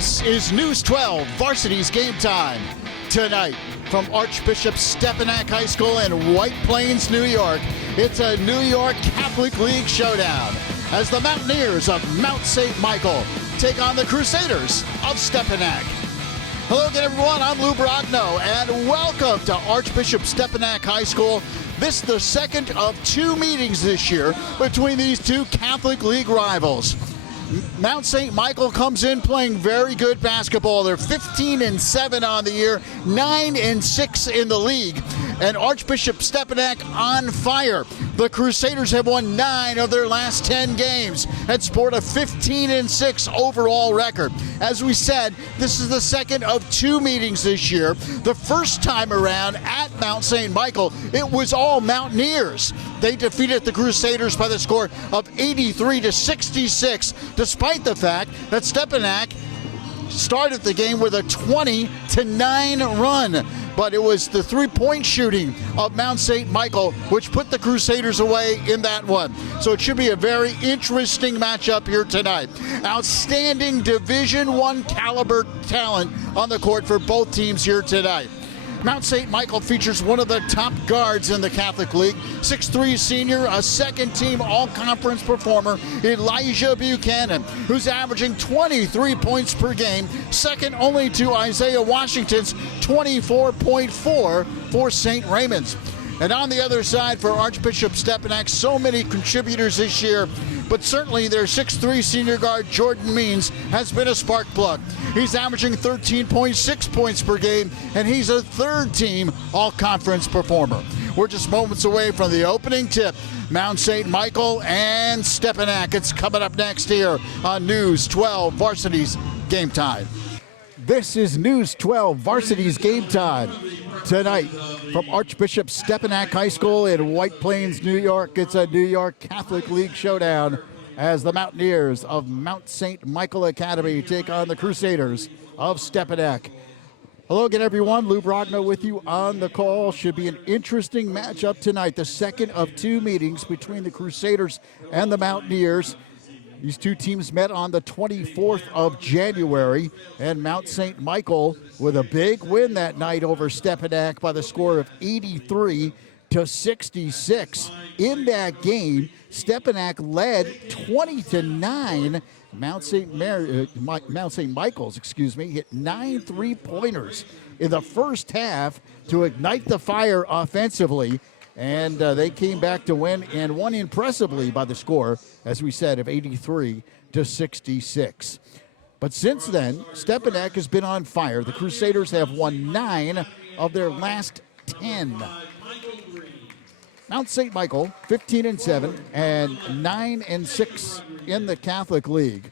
This is News 12, Varsity's Game Time. Tonight, from Archbishop Stepinac High School in White Plains, New York, it's a New York Catholic League showdown as the Mountaineers of Mount St. Michael take on the Crusaders of Stepinac. Hello again, everyone. I'm Lou Brogno, and welcome to Archbishop Stepinac High School. This is the second of two meetings this year between these two Catholic League rivals. Mount St. Michael comes in playing very good basketball. They're 15-7 on the year, 9-6 in the league. And Archbishop Stepinac on fire. The Crusaders have won 9 of their last 10 games and sport a 15-6 overall record. As we said, this is the second of two meetings this year. The first time around at Mount St. Michael, it was all Mountaineers. They defeated the Crusaders by the score of 83-66, despite the fact that Stepinac started the game with a 20-9 run. But it was the three-point shooting of Mount St. Michael which put the Crusaders away in that one. So it should be a very interesting matchup here tonight. Outstanding Division I caliber talent on the court for both teams here tonight. Mount St. Michael features one of the top guards in the Catholic League, 6'3" senior, a second-team all-conference performer, Elijah Buchanan, who's averaging 23 points per game, second only to Isaiah Washington's 24.4 for St. Raymond's. And on the other side for Archbishop Stepinac, so many contributors this year, but certainly their 6'3" senior guard, Jordan Means, has been a spark plug. He's averaging 13.6 points per game, and he's a third-team all-conference performer. We're just moments away from the opening tip. Mount St. Michael and Stepinac. It's coming up next here on News 12, Varsity's Game Time. This is News 12, Varsity's Game Time. Tonight, from Archbishop Stepinac High School in White Plains, New York, it's a New York Catholic League showdown as the Mountaineers of Mount St. Michael Academy take on the Crusaders of Stepinac. Hello again, everyone. Lou Brogno with you on the call. Should be an interesting matchup tonight, the second of two meetings between the Crusaders and the Mountaineers. These two teams met on the 24th of January, and Mount St. Michael with a big win that night over Stepinac by the score of 83-66. In that game, Stepinac led 20-9. Mount St. Michael's, hit 9 3-pointers in the first half to ignite the fire offensively. And they came back to win and won impressively by the score, as we said, of 83-66. But since then, Stepinac has been on fire. The Crusaders have won 9 of their last 10. Mount St. Michael, 15-7 and 9-6 in the Catholic League.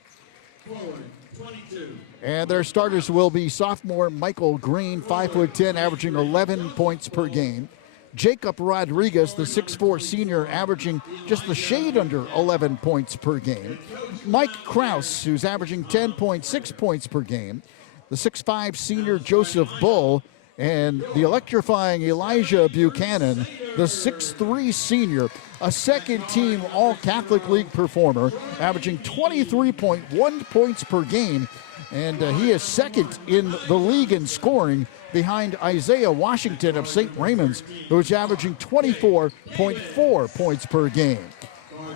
And their starters will be sophomore Michael Green, 5'10", averaging 11 points per game. Jacob Rodriguez, the 6'4" senior, averaging just a shade under 11 points per game. Mike Krause, who's averaging 10.6 points per game. The 6'5" senior Joseph Bull, and the electrifying Elijah Buchanan, the 6'3" senior, a second-team All-Catholic League performer, averaging 23.1 points per game. And he is second in the league in scoring behind Isaiah Washington of St. Raymond's, who is averaging 24.4 points per game.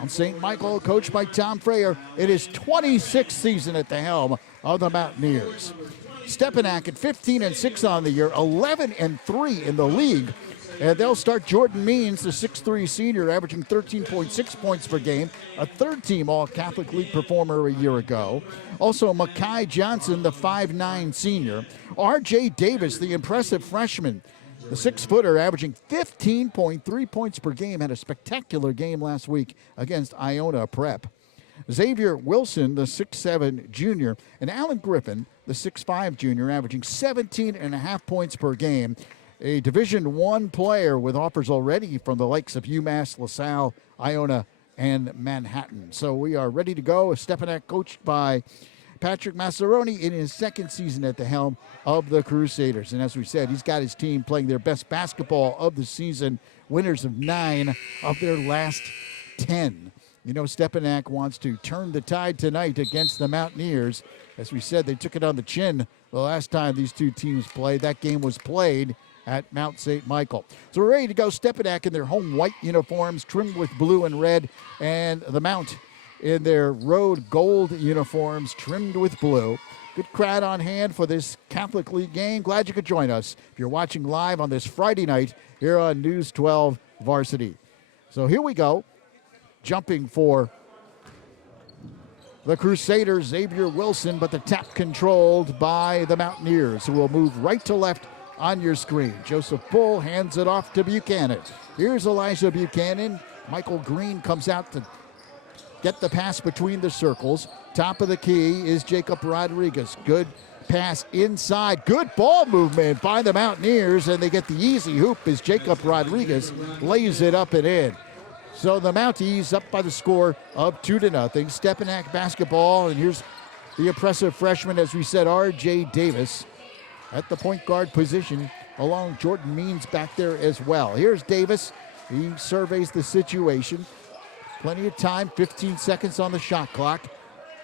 On St. Michael, coached by Tom Freyer, it is 26th season at the helm of the Mountaineers. Stepinac at 15-6 on the year, 11-3 in the league. And they'll start Jordan Means, the 6'3" senior, averaging 13.6 points per game, a third-team All-Catholic League performer a year ago. Also, Makai Johnson, the 5'9" senior. R.J. Davis, the impressive freshman, the 6-footer, averaging 15.3 points per game, had a spectacular game last week against Iona Prep. Xavier Wilson, the 6'7" junior, and Alan Griffin, the 6'5" junior, averaging 17.5 points per game. A Division I player with offers already from the likes of UMass, LaSalle, Iona, and Manhattan. So we are ready to go. Stepinac coached by Patrick Massaroni in his second season at the helm of the Crusaders. And as we said, he's got his team playing their best basketball of the season, winners of 9 of their last 10. You know, Stepinac wants to turn the tide tonight against the Mountaineers. As we said, they took it on the chin the last time these two teams played. That game was played at Mount St. Michael. So we're ready to go. Stepinac in their home white uniforms, trimmed with blue and red, and the Mount in their road gold uniforms, trimmed with blue. Good crowd on hand for this Catholic League game. Glad you could join us if you're watching live on this Friday night here on News 12 Varsity. So here we go. Jumping for the Crusaders, Xavier Wilson, but the tap controlled by the Mountaineers, who will move right to left on your screen. Joseph Bull hands it off to Buchanan. Here's Elijah Buchanan. Michael Green comes out to get the pass between the circles. Top of the key is Jacob Rodriguez. Good pass inside. Good ball movement by the Mountaineers, and they get the easy hoop as Jacob Rodriguez lays it up and in. So the Mounties up by the score of 2-0. Stepinac basketball, and here's the impressive freshman, as we said, R.J. Davis at the point guard position, along Jordan Means back there as well. Here's Davis. He surveys the situation. Plenty of time, 15 seconds on the shot clock.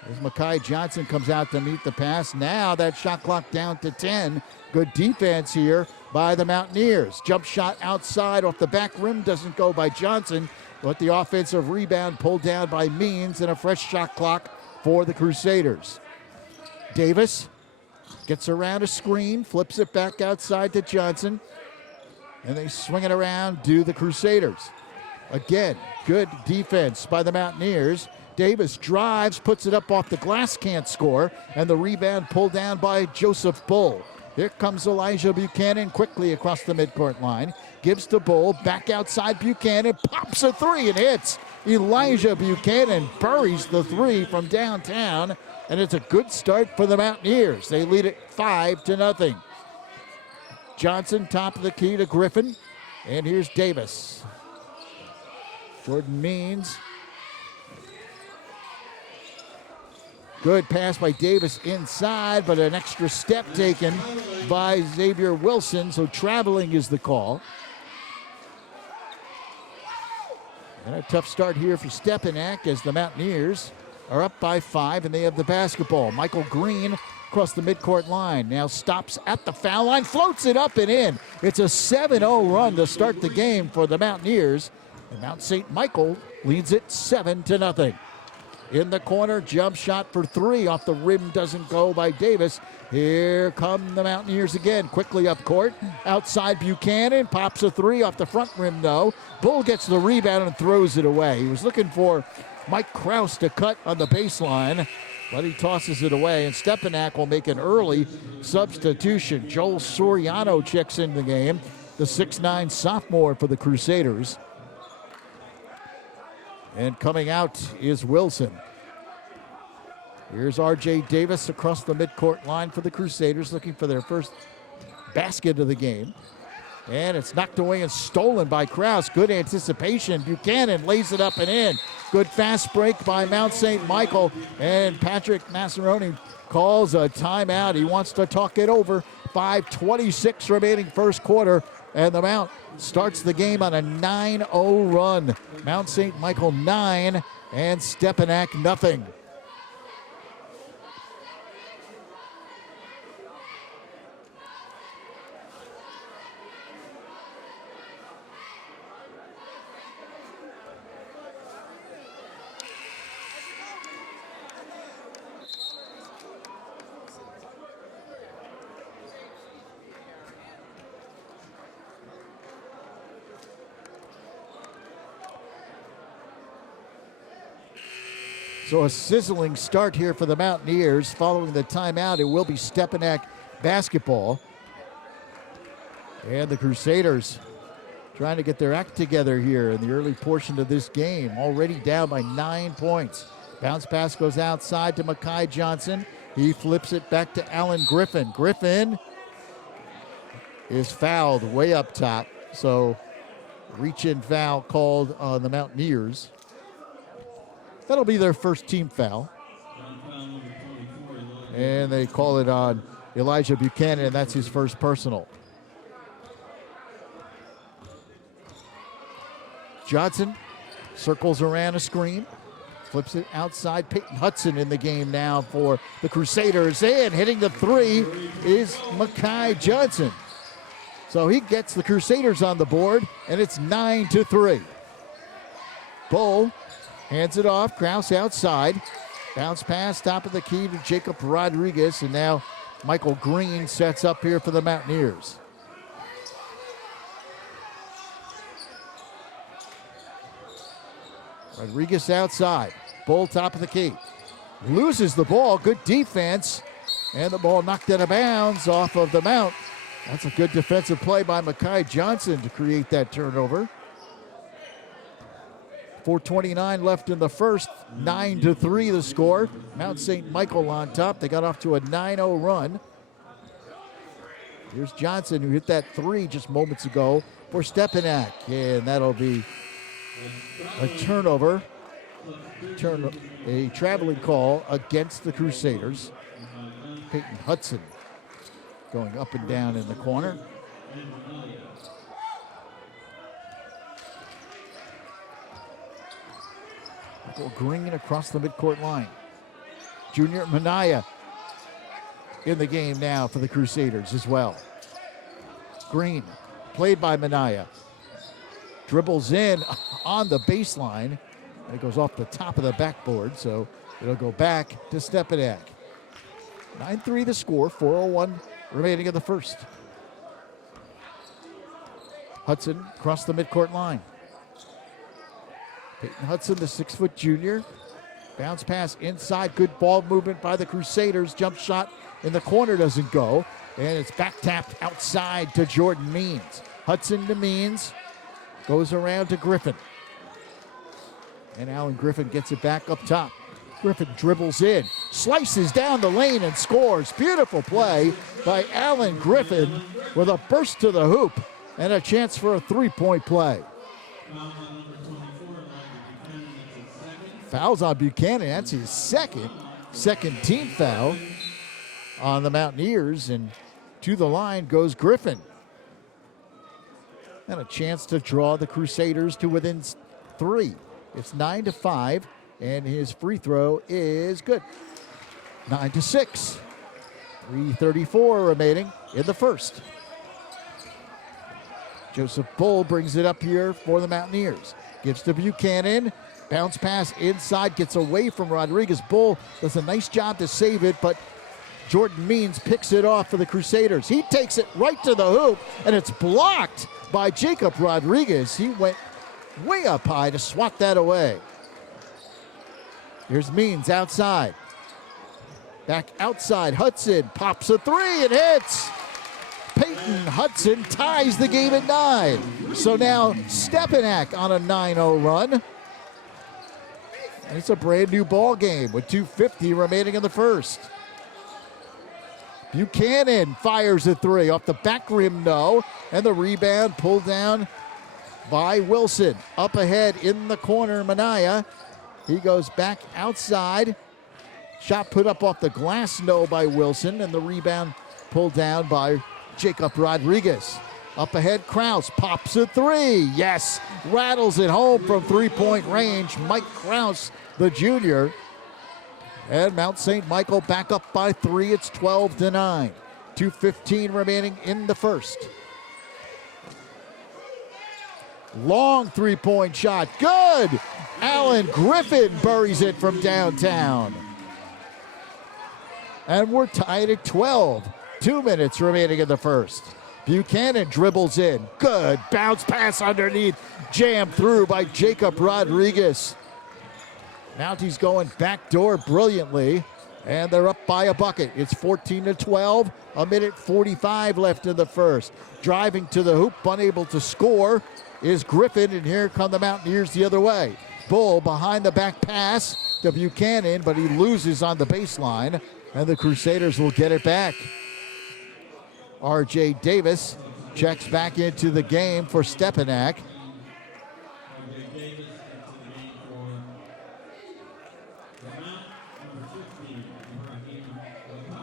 As Makai Johnson comes out to meet the pass. Now that shot clock down to 10. Good defense here by the Mountaineers. Jump shot outside off the back rim, doesn't go by Johnson, but the offensive rebound pulled down by Means, and a fresh shot clock for the Crusaders. Davis gets around a screen, flips it back outside to Johnson, and they swing it around to the Crusaders. Again, good defense by the Mountaineers. Davis drives, puts it up off the glass, can't score, and the rebound pulled down by Joseph Bull. Here comes Elijah Buchanan quickly across the midcourt line. Gives to Bull, back outside Buchanan, pops a three and hits. Elijah Buchanan buries the three from downtown, and it's a good start for the Mountaineers. They lead it 5-0. Johnson, top of the key to Griffin, and here's Davis. Jordan Means. Good pass by Davis inside, but an extra step taken by Xavier Wilson, so traveling is the call. And a tough start here for Stepinac as the Mountaineers are up by 5, and they have the basketball. Michael Green across the midcourt line. Now stops at the foul line, floats it up and in. It's a 7-0 run to start the game for the Mountaineers. And Mount St. Michael leads it 7-0. In the corner, jump shot for three. Off the rim, doesn't go by Davis. Here come the Mountaineers again. Quickly up court. Outside Buchanan. Pops a three off the front rim, though. Bull gets the rebound and throws it away. He was looking for Mike Krause to cut on the baseline, but he tosses it away. And Stepinac will make an early substitution. Joel Soriano checks in the game, the 6'9 sophomore for the Crusaders. And coming out is Wilson. Here's R.J. Davis across the midcourt line for the Crusaders, looking for their first basket of the game. And it's knocked away and stolen by Krause. Good anticipation. Buchanan lays it up and in. Good fast break by Mount St. Michael. And Patrick Massaroni calls a timeout. He wants to talk it over. 5:26 remaining first quarter. And the Mount starts the game on a 9-0 run. Mount St. Michael 9 and Stepinac nothing. So a sizzling start here for the Mountaineers. Following the timeout, it will be Stepinac basketball. And the Crusaders trying to get their act together here in the early portion of this game. Already down by 9 points. Bounce pass goes outside to Makai Johnson. He flips it back to Alan Griffin. Griffin is fouled way up top. So reach-in foul called on the Mountaineers. That'll be their first team foul. And they call it on Elijah Buchanan, and that's his first personal. Johnson circles around a screen. Flips it outside. Peyton Hudson in the game now for the Crusaders. And hitting the three is Makai Johnson. So he gets the Crusaders on the board, and it's 9-3. Bull hands it off. Krause outside. Bounce pass, top of the key to Jacob Rodriguez, and now Michael Green sets up here for the Mountaineers. Rodriguez outside. Bull top of the key. Loses the ball. Good defense. And the ball knocked out of bounds off of the Mount. That's a good defensive play by Makai Johnson to create that turnover. 4:29 left in the first. 9-3 the score. Mount St. Michael on top. They got off to a 9-0 run. Here's Johnson, who hit that three just moments ago for Stepinac. And that'll be a turnover. A traveling call against the Crusaders. Peyton Hudson going up and down in the corner. Michael Green across the midcourt line. Junior Minaya in the game now for the Crusaders as well. Green, played by Minaya. Dribbles in on the baseline. And it goes off the top of the backboard, so it'll go back to Stepinac. 9-3 the score, 4:01 remaining in the first. Hudson across the midcourt line. Peyton Hudson, the 6-foot junior. Bounce pass inside, good ball movement by the Crusaders. Jump shot in the corner doesn't go, and it's back tapped outside to Jordan Means. Hudson to Means, goes around to Griffin. And Alan Griffin gets it back up top. Griffin dribbles in, slices down the lane and scores. Beautiful play by Alan Griffin with a burst to the hoop and a chance for a three-point play. Fouls on Buchanan. That's his second team foul on the Mountaineers. And to the line goes Griffin. And a chance to draw the Crusaders to within three. It's 9-5, and his free throw is good. 9-6. 3:34 remaining in the first. Joseph Bull brings it up here for the Mountaineers. Gives to Buchanan. Bounce pass inside, gets away from Rodriguez. Bull does a nice job to save it, but Jordan Means picks it off for the Crusaders. He takes it right to the hoop, and it's blocked by Jacob Rodriguez. He went way up high to swat that away. Here's Means outside. Back outside, Hudson pops a three and hits. Peyton Hudson ties the game at 9. So now Stepinac on a 9-0 run. And it's a brand new ball game with 2:50 remaining in the first. Buchanan fires a three off the back rim, no. And the rebound pulled down by Wilson. Up ahead in the corner, Minaya. He goes back outside. Shot put up off the glass, no, by Wilson. And the rebound pulled down by Jacob Rodriguez. Up ahead, Krause pops a three. Yes, rattles it home from three-point range. Mike Krause, the junior. And Mount St. Michael back up by 3. It's 12-9. 2:15 remaining in the first. Long three-point shot. Good! Alan Griffin buries it from downtown. And we're tied at 12. 2 minutes remaining in the first. Buchanan dribbles in. Good bounce pass underneath. Jammed through by Jacob Rodriguez. Mounties going backdoor brilliantly. And they're up by a bucket. It's 14-12. 1:45 left in the first. Driving to the hoop, unable to score, is Griffin. And here come the Mountaineers the other way. Bull behind the back pass to Buchanan, but he loses on the baseline. And the Crusaders will get it back. R.J. Davis checks back into the game for Stepinac.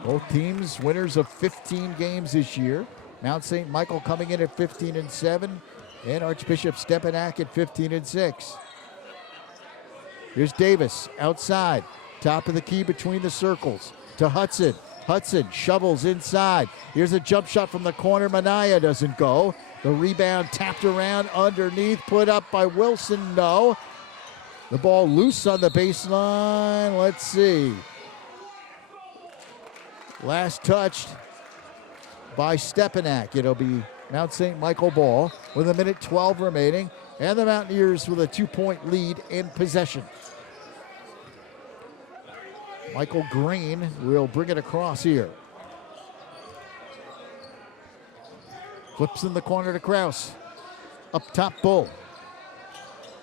Both teams winners of 15 games this year. Mount St. Michael coming in at 15-7, and Archbishop Stepinac at 15-6. Here's Davis outside. Top of the key between the circles to Hudson. Hudson shovels inside. Here's a jump shot from the corner. Minaya doesn't go. The rebound tapped around underneath. Put up by Wilson. No. The ball loose on the baseline. Let's see. Last touched by Stepinac. It'll be Mount St. Michael ball with 1:12 remaining. And the Mountaineers with a 2-point lead in possession. Michael Green will bring it across here. Flips in the corner to Krause. Up top, Bull.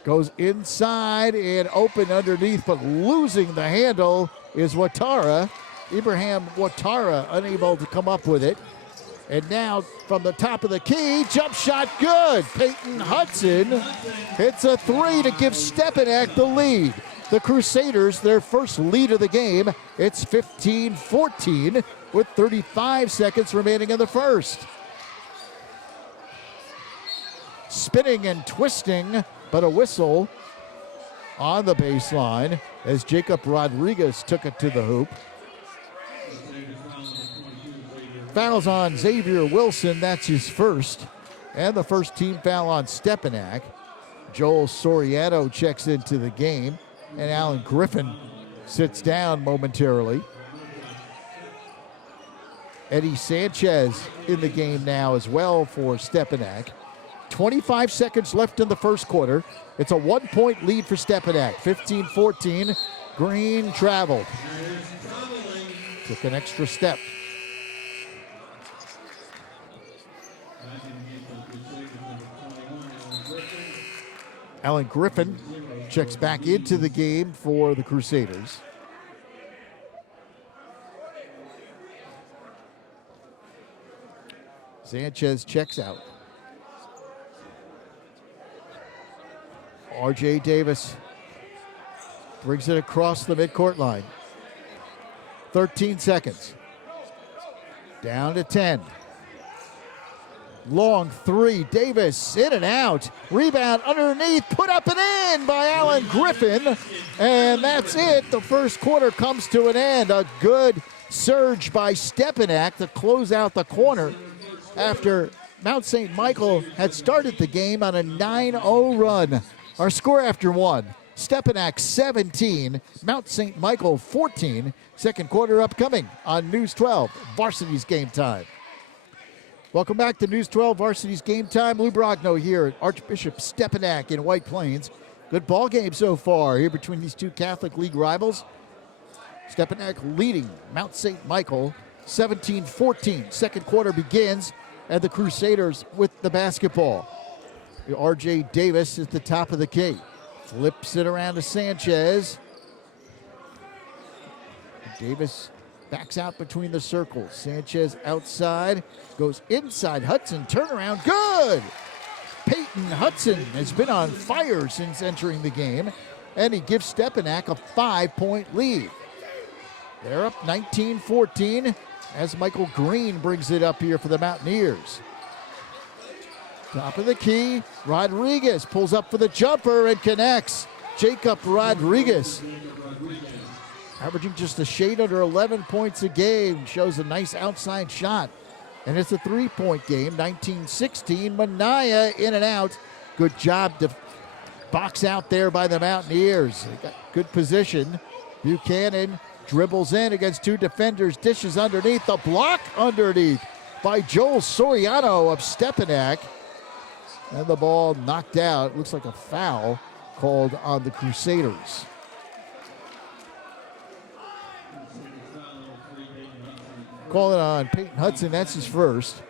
Goes inside and open underneath, but losing the handle is Ouattara. Ibrahim Ouattara unable to come up with it. And now from the top of the key, jump shot good. Peyton Hudson hits a three to give Stepinac the lead. The Crusaders, their first lead of the game. It's 15-14 with 35 seconds remaining in the first. Spinning and twisting, but a whistle on the baseline as Jacob Rodriguez took it to the hoop. Fouls on Xavier Wilson, that's his first. And the first team foul on Stepinac. Joel Soriano checks into the game, and Alan Griffin sits down momentarily. Eddie Sanchez in the game now as well for Stepinac. 25 seconds left in the first quarter. It's a 1-point lead for Stepinac. 15-14. Green traveled. Took an extra step. Alan Griffin checks back into the game for the Crusaders. Sanchez checks out. R.J. Davis brings it across the midcourt line. 13 seconds. Down to 10. Long three. Davis in and out. Rebound underneath. Put up and in by Alan Griffin. And that's it. The first quarter comes to an end. A good surge by Stepinac to close out the corner after Mount St. Michael had started the game on a 9-0 run. Our score after one, Stepinac 17, Mount St. Michael 14. Second quarter upcoming on News 12, Varsity's Game Time. Welcome back to News 12, Varsity's Game Time. Lou Brogno here at Archbishop Stepinac in White Plains. Good ball game so far here between these two Catholic League rivals. Stepinac leading Mount St. Michael 17-14. Second quarter begins, and the Crusaders with the basketball. R.J. Davis at the top of the key. Flips it around to Sanchez. Davis backs out between the circles. Sanchez outside, goes inside. Hudson, turnaround, good! Peyton Hudson has been on fire since entering the game, and he gives Stepinac a 5-point lead. They're up 19-14 as Michael Green brings it up here for the Mountaineers. Top of the key, Rodriguez pulls up for the jumper and connects. Jacob Rodriguez, averaging just a shade under 11 points a game, shows a nice outside shot. And it's a 3-point game, 19-16. Minaya in and out. Good job to box out there by the Mountaineers. They got good position. Buchanan dribbles in against two defenders, dishes underneath, the block underneath by Joel Soriano of Stepinac. And the ball knocked out. Looks like a foul called on the Crusaders. Call it on Peyton Hudson. That's his first.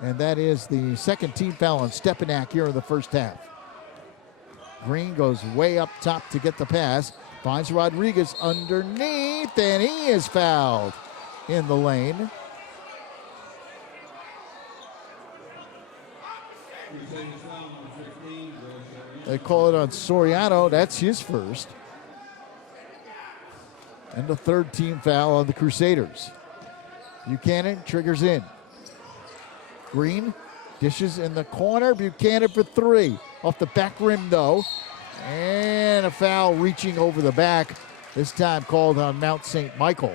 And that is the second team foul on Stepinac here in the first half. Green goes way up top to get the pass. Finds Rodriguez underneath, and he is fouled in the lane. They call it on Soriano. That's his first. And the third team foul on the Crusaders. Buchanan triggers in. Green dishes in the corner. Buchanan for three. Off the back rim, though. And a foul reaching over the back, this time called on Mount St. Michael.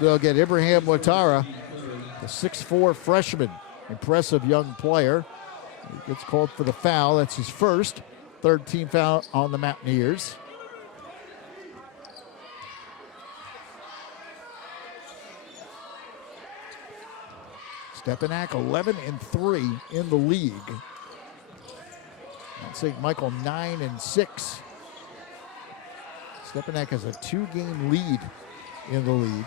They'll get Ibrahim Ouattara, the 6'4" freshman, impressive young player. He gets called for the foul. That's his first, third team foul on the Mountaineers. Stepinac 11-3 in the league. Mount St. Michael 9-6. Stepinac has a 2-game lead in the league.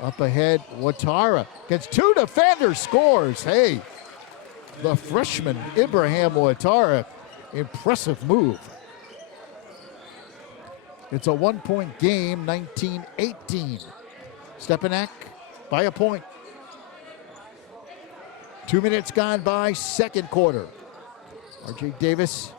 Up ahead, Ouattara gets 2 defenders, scores. Hey, the freshman Ibrahim Ouattara, impressive move. It's a 1-point game, 19-18. Stepinac by a point. 2 minutes gone by, second quarter. R.J. Davis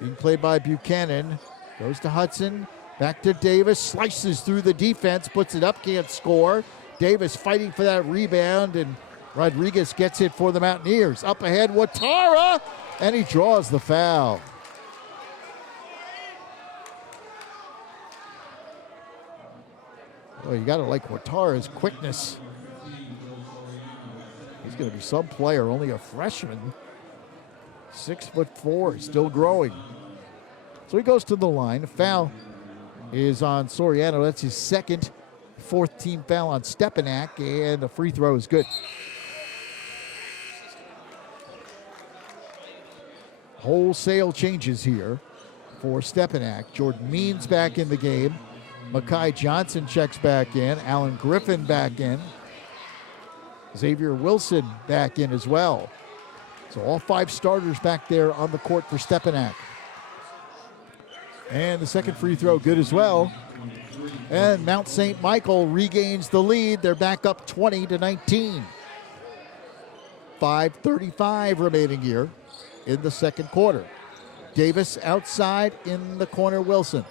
being played by Buchanan. Goes to Hudson, back to Davis, slices through the defense, puts it up, can't score. Davis fighting for that rebound, and Rodriguez gets it for the Mountaineers. Up ahead, Ouattara, and he draws the foul. Well, you got to like Ouattara's quickness. He's going to be some player, only a freshman. 6'4", still growing. So he goes to the line. A foul is on Soriano. That's his second, fourth team foul on Stepinac, and the free throw is good. Wholesale changes here for Stepinac. Jordan Means back in the game. Makai Johnson checks back in. Alan Griffin back in. Xavier Wilson back in as well. So all 5 starters back there on the court for Stepinac. And the second free throw good as well. And Mount St. Michael regains the lead. They're back up 20-19. 5:35 remaining here in the second quarter. Davis outside in the corner, Wilson.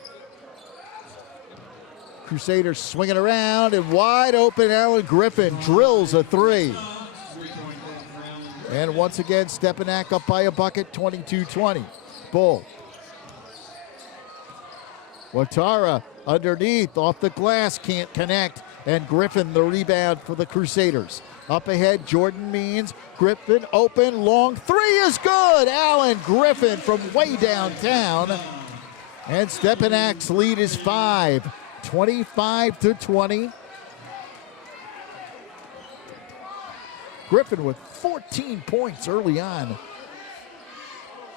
Crusaders swinging around, and wide open Alan Griffin drills a 3. And once again, Stepinac up by a bucket, 22-20. Bull. Ouattara underneath, off the glass, can't connect. And Griffin the rebound for the Crusaders. Up ahead, Jordan Means. Griffin open, long 3 is good. Alan Griffin from way downtown. And Stepinac's lead is 5. 25-20. Griffin with 14 points early on.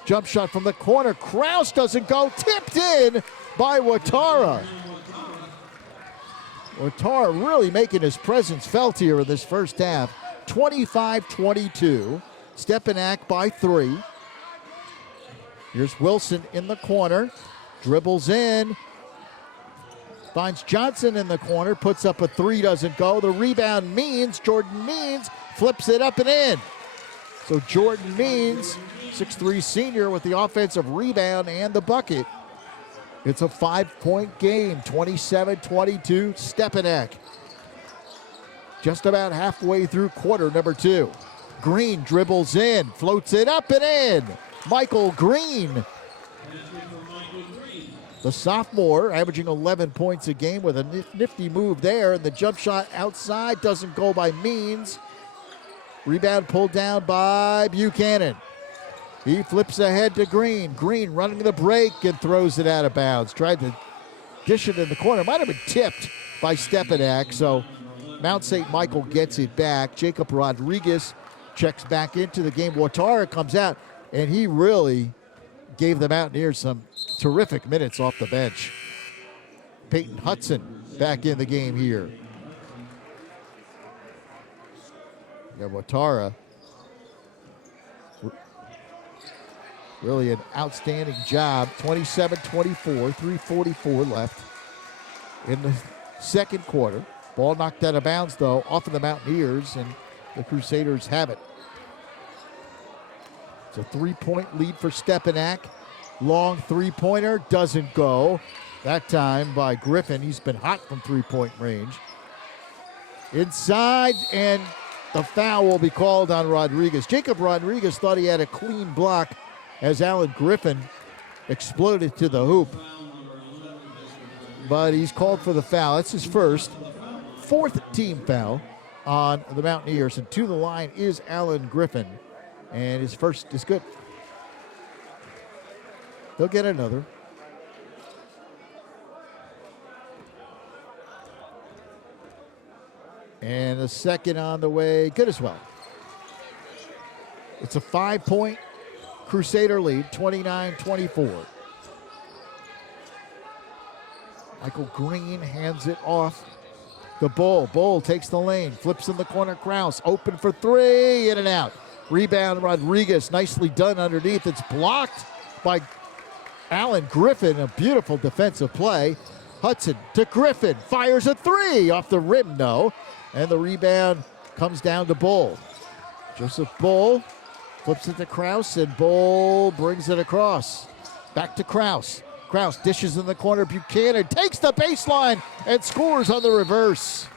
Jump shot from the corner. Kraus doesn't go. Tipped in by Ouattara. Ouattara really making his presence felt here in this first half. 25-22. Stepinac by 3. Here's Wilson in the corner. Dribbles in. Finds Johnson in the corner, puts up a 3, doesn't go. The rebound Means, Jordan Means, flips it up and in. So Jordan Means, 6'3" senior with the offensive rebound and the bucket. It's a 5-point game, 27-22, Stepinac. Just about halfway through quarter number 2. Green dribbles in, floats it up and in. Michael Green. The sophomore averaging 11 points a game with a nifty move there, and the jump shot outside doesn't go by Means. Rebound pulled down by Buchanan. He flips ahead to Green. Green running the break and throws it out of bounds. Tried to dish it in the corner. Might have been tipped by Stepinac, so Mount St. Michael gets it back. Jacob Rodriguez checks back into the game. Ouattara comes out, and he really gave the Mountaineers some terrific minutes off the bench. Peyton Hudson back in the game here. Ouattara, really an outstanding job. 27-24, 3:44 left in the second quarter. Ball knocked out of bounds, though, off of the Mountaineers, and the Crusaders have it. It's a 3-point lead for Stepinac. Long three-pointer doesn't go. That time by Griffin. He's been hot from three-point range. Inside, and The foul will be called on Rodriguez. Jacob Rodriguez thought he had a clean block as Alan Griffin exploded to the hoop. But he's called for the foul. That's his first. Fourth team foul on the Mountaineers. And to the line is Alan Griffin. And his first is good. They'll get another. And the second on the way, good as well. It's a 5-point Crusader lead, 29-24. Michael Green hands it off. The Bull. Bull takes the lane, flips in the corner. Krause open for three, in and out. Rebound Rodriguez, nicely done underneath. It's blocked by Alan Griffin, a beautiful defensive play. Hudson to Griffin, fires a three off the rim, no. And the rebound comes down to Bull. Joseph Bull flips it to Krause, and Bull brings it across. Back to Krause. Krause dishes in the corner. Buchanan takes the baseline and scores on the reverse.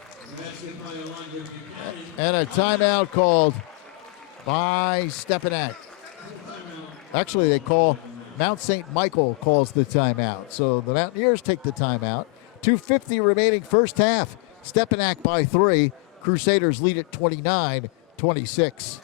And a timeout called by Stepinac. Actually, they call Mount St. Michael calls the timeout. So the Mountaineers take the timeout. 2:50 remaining first half. Stepinac by 3. Crusaders lead at 29-26.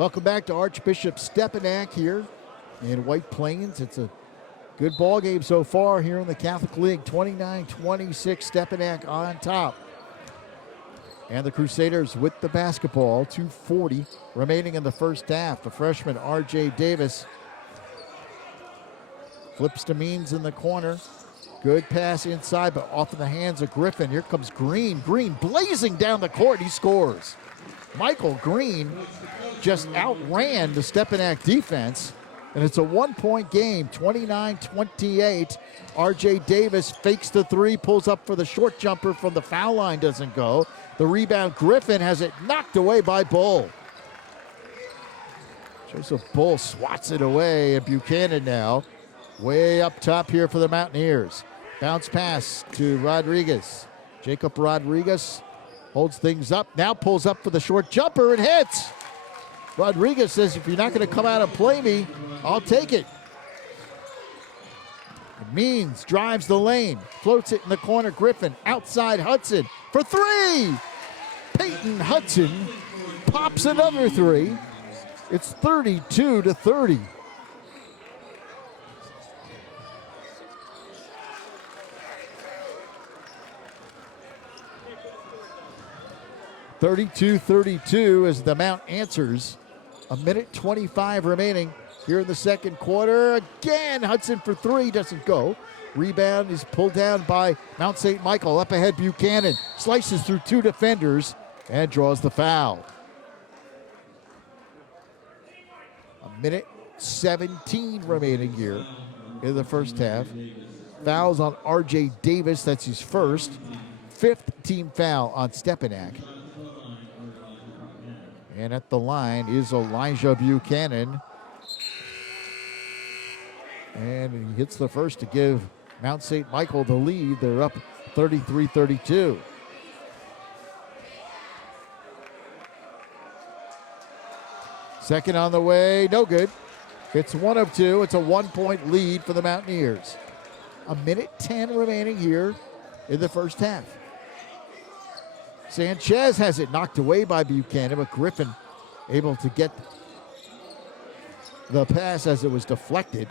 Welcome back to Archbishop Stepinac here in White Plains. It's a good ball game so far here in the Catholic League. 29-26, Stepinac on top. And the Crusaders with the basketball. 2:40 remaining in the first half. The freshman R.J. Davis flips to Means in the corner. Good pass inside, but off in the hands of Griffin. Here comes Green. Green blazing down the court. He scores. Michael Green just outran the Stepinac defense, and it's a one-point game, 29-28. R.J. Davis fakes the three, pulls up for the short jumper from the foul line, doesn't go. The rebound, Griffin has it knocked away by Bull. Joseph Bull swats it away, and Buchanan now way up top here for the Mountaineers. Bounce pass to Rodriguez. Jacob Rodriguez holds things up, now pulls up for the short jumper and hits. Rodriguez says, if you're not going to come out and play me, I'll take it. Means drives the lane, floats it in the corner. Griffin outside Hudson for three. Peyton Hudson pops another three. It's 32-30. (32-32) as the Mount answers. A minute 25 remaining here in the second quarter. Again, Hudson for three, doesn't go. Rebound is pulled down by Mount St. Michael. Up ahead, Buchanan slices through two defenders and draws the foul. A minute 17 remaining here in the first half. Fouls on R.J. Davis, that's his first. Fifth team foul on Stepinac. And at the line is Elijah Buchanan. And he hits the first to give Mount St. Michael the lead. They're up 33-32. Second on the way, no good. It's one of two. It's a 1-point lead for the Mountaineers. A minute 10 remaining here in the first half. Sanchez has it knocked away by Buchanan, but Griffin able to get the pass as it was deflected.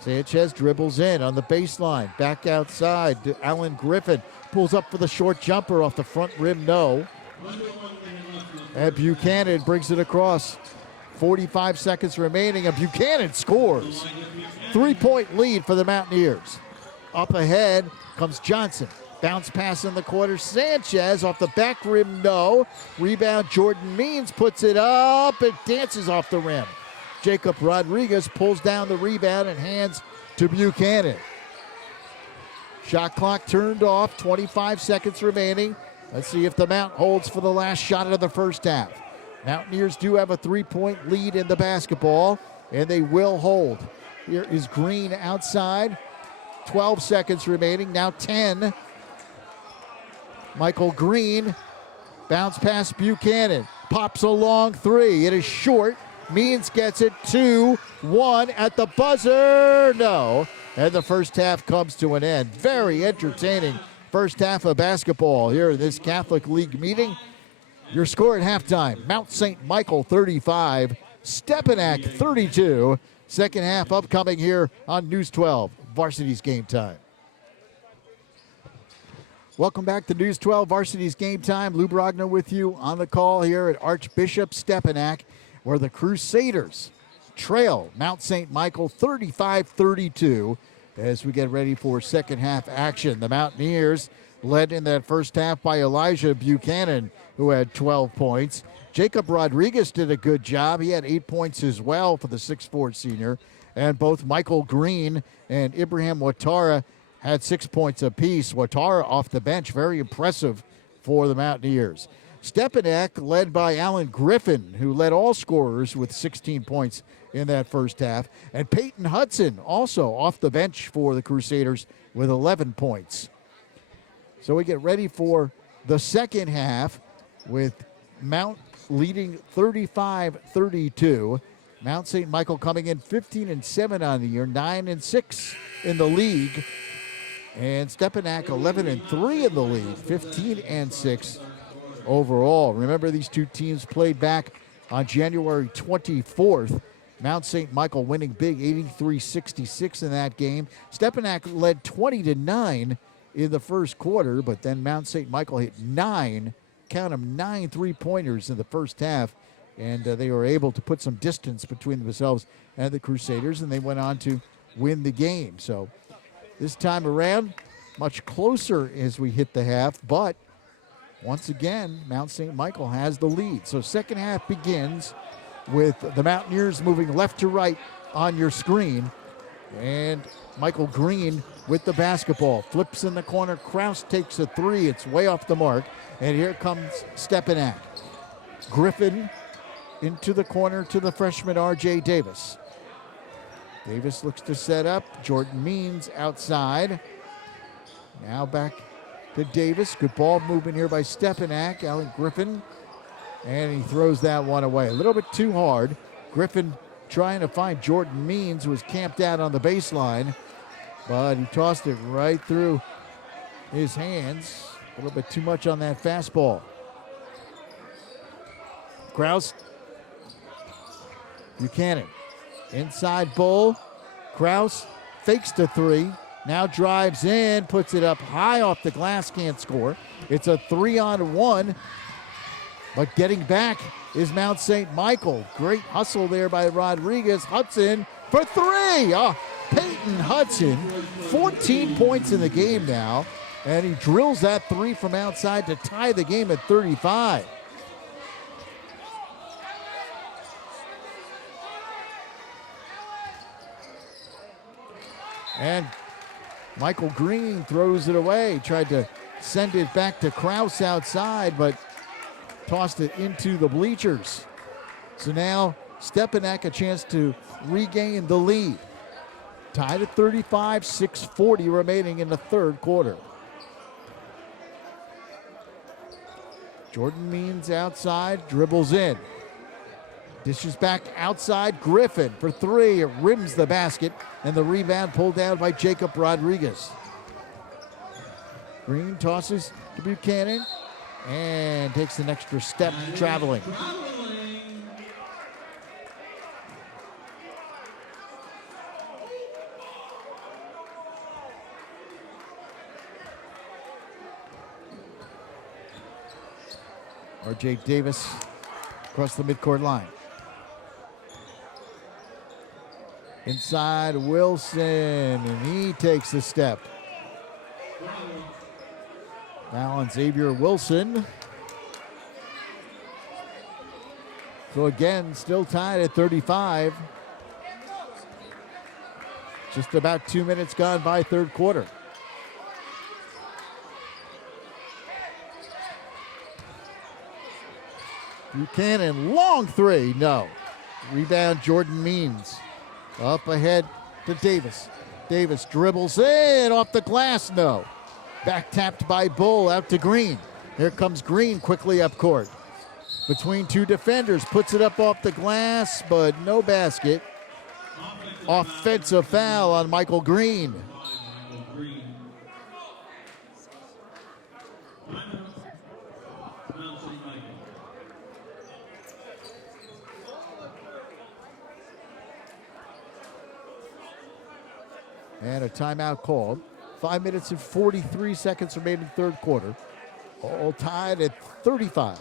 Sanchez dribbles in on the baseline, back outside to Alan Griffin. Pulls up for the short jumper off the front rim, no. And Buchanan brings it across. 45 seconds remaining, and Buchanan scores. 3-point lead for the Mountaineers. Up ahead comes Johnson. Bounce pass in the quarter. Sanchez off the back rim, no. Rebound, Jordan Means puts it up. It dances off the rim. Jacob Rodriguez pulls down the rebound and hands to Buchanan. Shot clock turned off, 25 seconds remaining. Let's see if the Mount holds for the last shot of the first half. Mountaineers do have a 3-point lead in the basketball, and they will hold. Here is Green outside. 12 seconds remaining, now 10. Michael Green, bounce pass Buchanan. Pops a long three. It is short. Means gets it 2-1 at the buzzer. No. And the first half comes to an end. Very entertaining first half of basketball here in this Catholic League meeting. Your score at halftime, Mount St. Michael 35, Stepinac 32. Second half upcoming here on News 12, Varsity's Game Time. Welcome back to News 12, Varsity's Game Time. Lou Brogna with you on the call here at Archbishop Stepinac, where the Crusaders trail Mount St. Michael 35-32 as we get ready for second half action. The Mountaineers led in that first half by Elijah Buchanan, who had 12 points. Jacob Rodriguez did a good job. He had 8 points as well for the 6'4 senior. And both Michael Green and Ibrahim Ouattara had 6 points apiece. Ouattara off the bench, very impressive for the Mountaineers. Stepinac led by Alan Griffin, who led all scorers with 16 points in that first half. And Peyton Hudson also off the bench for the Crusaders with 11 points. So we get ready for the second half with Mount leading 35-32. Mount St. Michael coming in 15-7 on the year, 9-6 in the league. And Stepinac 11-3 in the league, 15-6 overall. Remember, these two teams played back on January 24th. Mount St. Michael winning big, 83-66 in that game. Stepinac led 20-9 in the first quarter, but then Mount St. Michael hit 9 3-pointers in the first half, and they were able to put some distance between themselves and the Crusaders, and they went on to win the game. So this time around, much closer as we hit the half, but once again, Mount St. Michael has the lead. So second half begins with the Mountaineers moving left to right on your screen, and Michael Green with the basketball. Flips in the corner. Kraus takes a three. It's way off the mark. And here comes Stepinac. Griffin into the corner to the freshman R.J. Davis. Davis looks to set up. Jordan Means outside. Now back to Davis. Good ball movement here by Stepinac. Alan Griffin. And he throws that one away. A little bit too hard. Griffin trying to find Jordan Means, who was camped out on the baseline. But he tossed it right through his hands. A little bit too much on that fastball. Kraus. Buchanan. Inside Bull. Kraus fakes the three. Now drives in, puts it up high off the glass, can't score. It's a 3-on-1. But getting back is Mount St. Michael. Great hustle there by Rodriguez. Hudson for three. Oh, Peyton Hudson, 14 points in the game now. And he drills that three from outside to tie the game at 35. And Michael Green throws it away. Tried to send it back to Kraus outside, but tossed it into the bleachers. So now Stepinac a chance to regain the lead. Tied at 35, 6:40 remaining in the third quarter. Jordan Means outside, dribbles in. Dishes back outside, Griffin for three. It rims the basket, and the rebound pulled down by Jacob Rodriguez. Green tosses to Buchanan and takes an extra step traveling. R.J. Davis across the midcourt line. Inside Wilson, and he takes a step. Now on Xavier Wilson. So again, still tied at 35. Just about 2 minutes gone by third quarter. Buchanan, long three, no. Rebound, Jordan Means. Up ahead to Davis. Davis dribbles in, off the glass, no. Back tapped by Bull, out to Green. Here comes Green quickly up court. Between two defenders, puts it up off the glass, but no basket. Offensive foul on Michael Green. And a timeout called. 5 minutes and 43 seconds remaining third quarter. All tied at 35.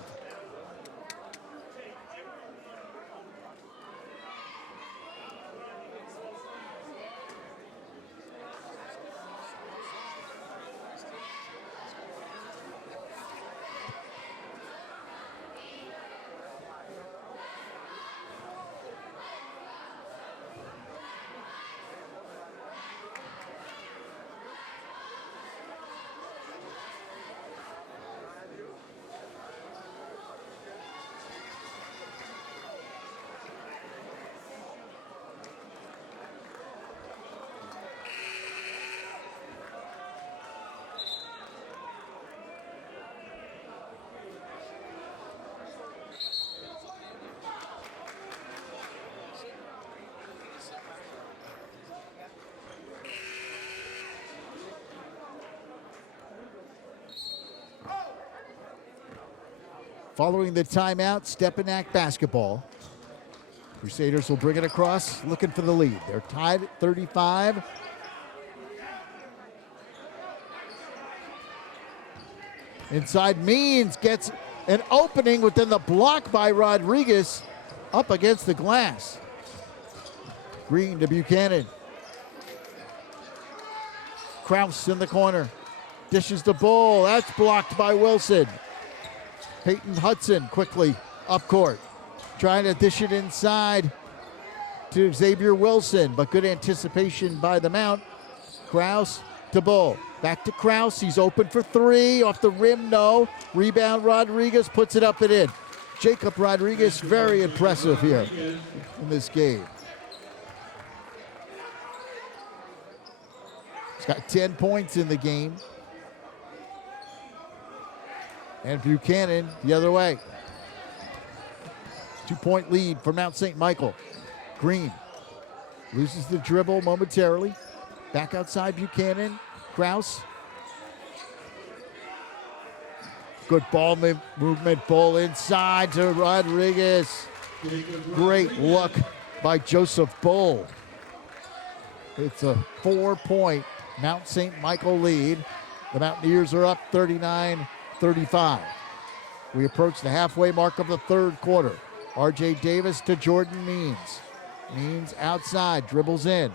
Following the timeout, Stepinac basketball. Crusaders will bring it across, looking for the lead. They're tied at 35. Inside Means gets an opening within the block by Rodriguez up against the glass. Green to Buchanan. Krause in the corner. Dishes the Bull. That's blocked by Wilson. Peyton Hudson quickly up court. Trying to dish it inside to Xavier Wilson, but good anticipation by the Mount. Krause to Bull. Back to Krause. He's open for three. Off the rim, no. Rebound, Rodriguez puts it up and in. Jacob Rodriguez, very impressive here in this game. He's got 10 points in the game. And Buchanan the other way. 2-point lead for Mount St. Michael. Green loses the dribble momentarily. Back outside Buchanan. Krause. Good ball movement. Bull inside to Rodriguez. Great look by Joseph Bull. It's a 4-point Mount St. Michael lead. The Mountaineers are up 39-35. We approach the halfway mark of the third quarter. R.J. Davis to Jordan Means. Means outside, dribbles in.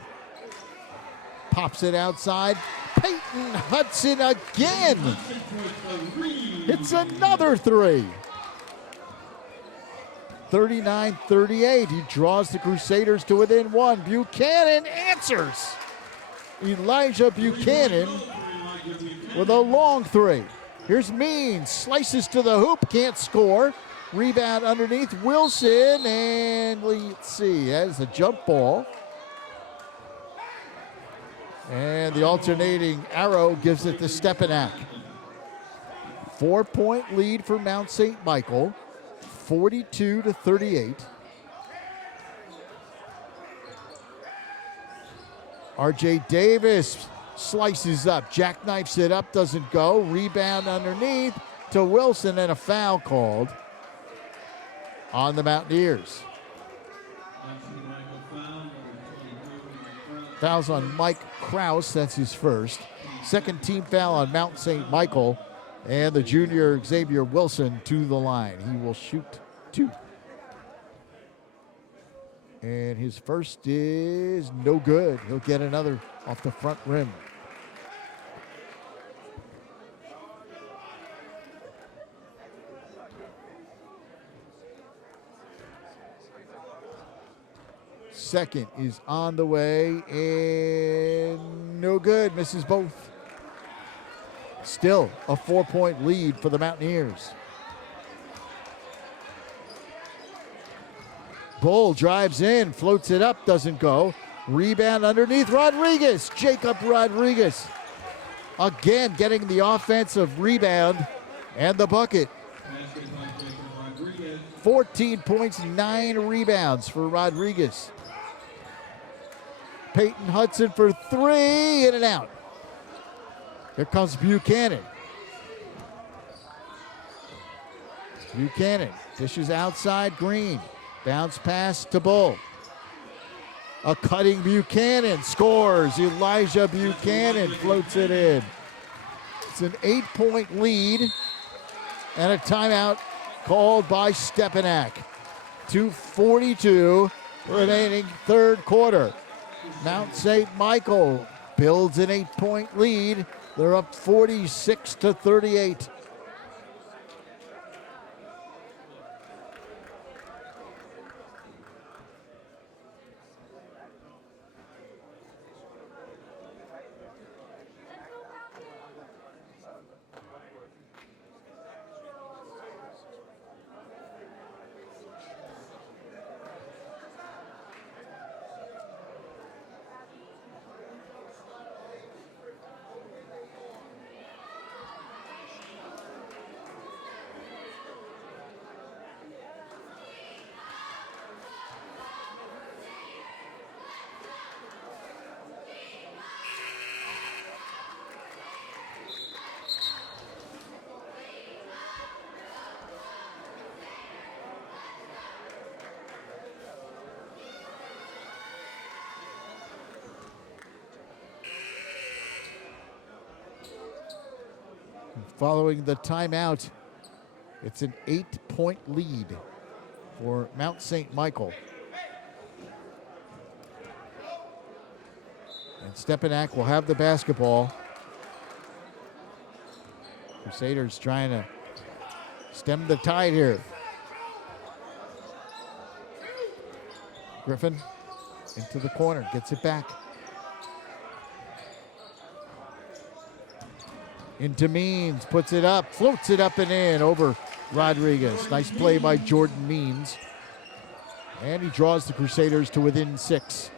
Pops it outside. Peyton Hudson again. It's another three. 39-38. He draws the Crusaders to within one. Buchanan answers. Elijah Buchanan with a long three. Here's Means, slices to the hoop, can't score. Rebound underneath Wilson, and let's see, that is a jump ball. And the alternating arrow gives it to Stepinac. 4-point lead for Mount St. Michael, 42-38. R.J. Davis slices up, jackknifes it up, doesn't go. Rebound underneath to Wilson, and a foul called on the Mountaineers. Fouls on Mike Kraus, that's his first. Second team foul on Mount St. Michael, and the junior Xavier Wilson to the line. He will shoot 2. And his first is no good. He'll get another off the front rim. Second is on the way, and no good. Misses both. Still a 4-point lead for the Mountaineers. Bull drives in, floats it up, doesn't go. Rebound underneath Rodriguez. Jacob Rodriguez again getting the offensive rebound and the bucket. 14 points, 9 rebounds for Rodriguez. Peyton Hudson for 3, in and out. Here comes Buchanan. Buchanan dishes outside, Green. Bounce pass to Bull. A cutting Buchanan scores. Elijah Buchanan floats it in. It's an 8-point lead and a timeout called by Stepinac. 2:42 remaining third quarter. Mount St. Michael builds an 8-point lead. They're up 46-38. Following the timeout, it's an 8-point lead for Mount St. Michael. And Stepinac will have the basketball. Crusaders trying to stem the tide here. Griffin into the corner, gets it back. Into Means, puts it up, floats it up and in over Rodriguez. Nice play by Jordan Means. And he draws the Crusaders to within 6.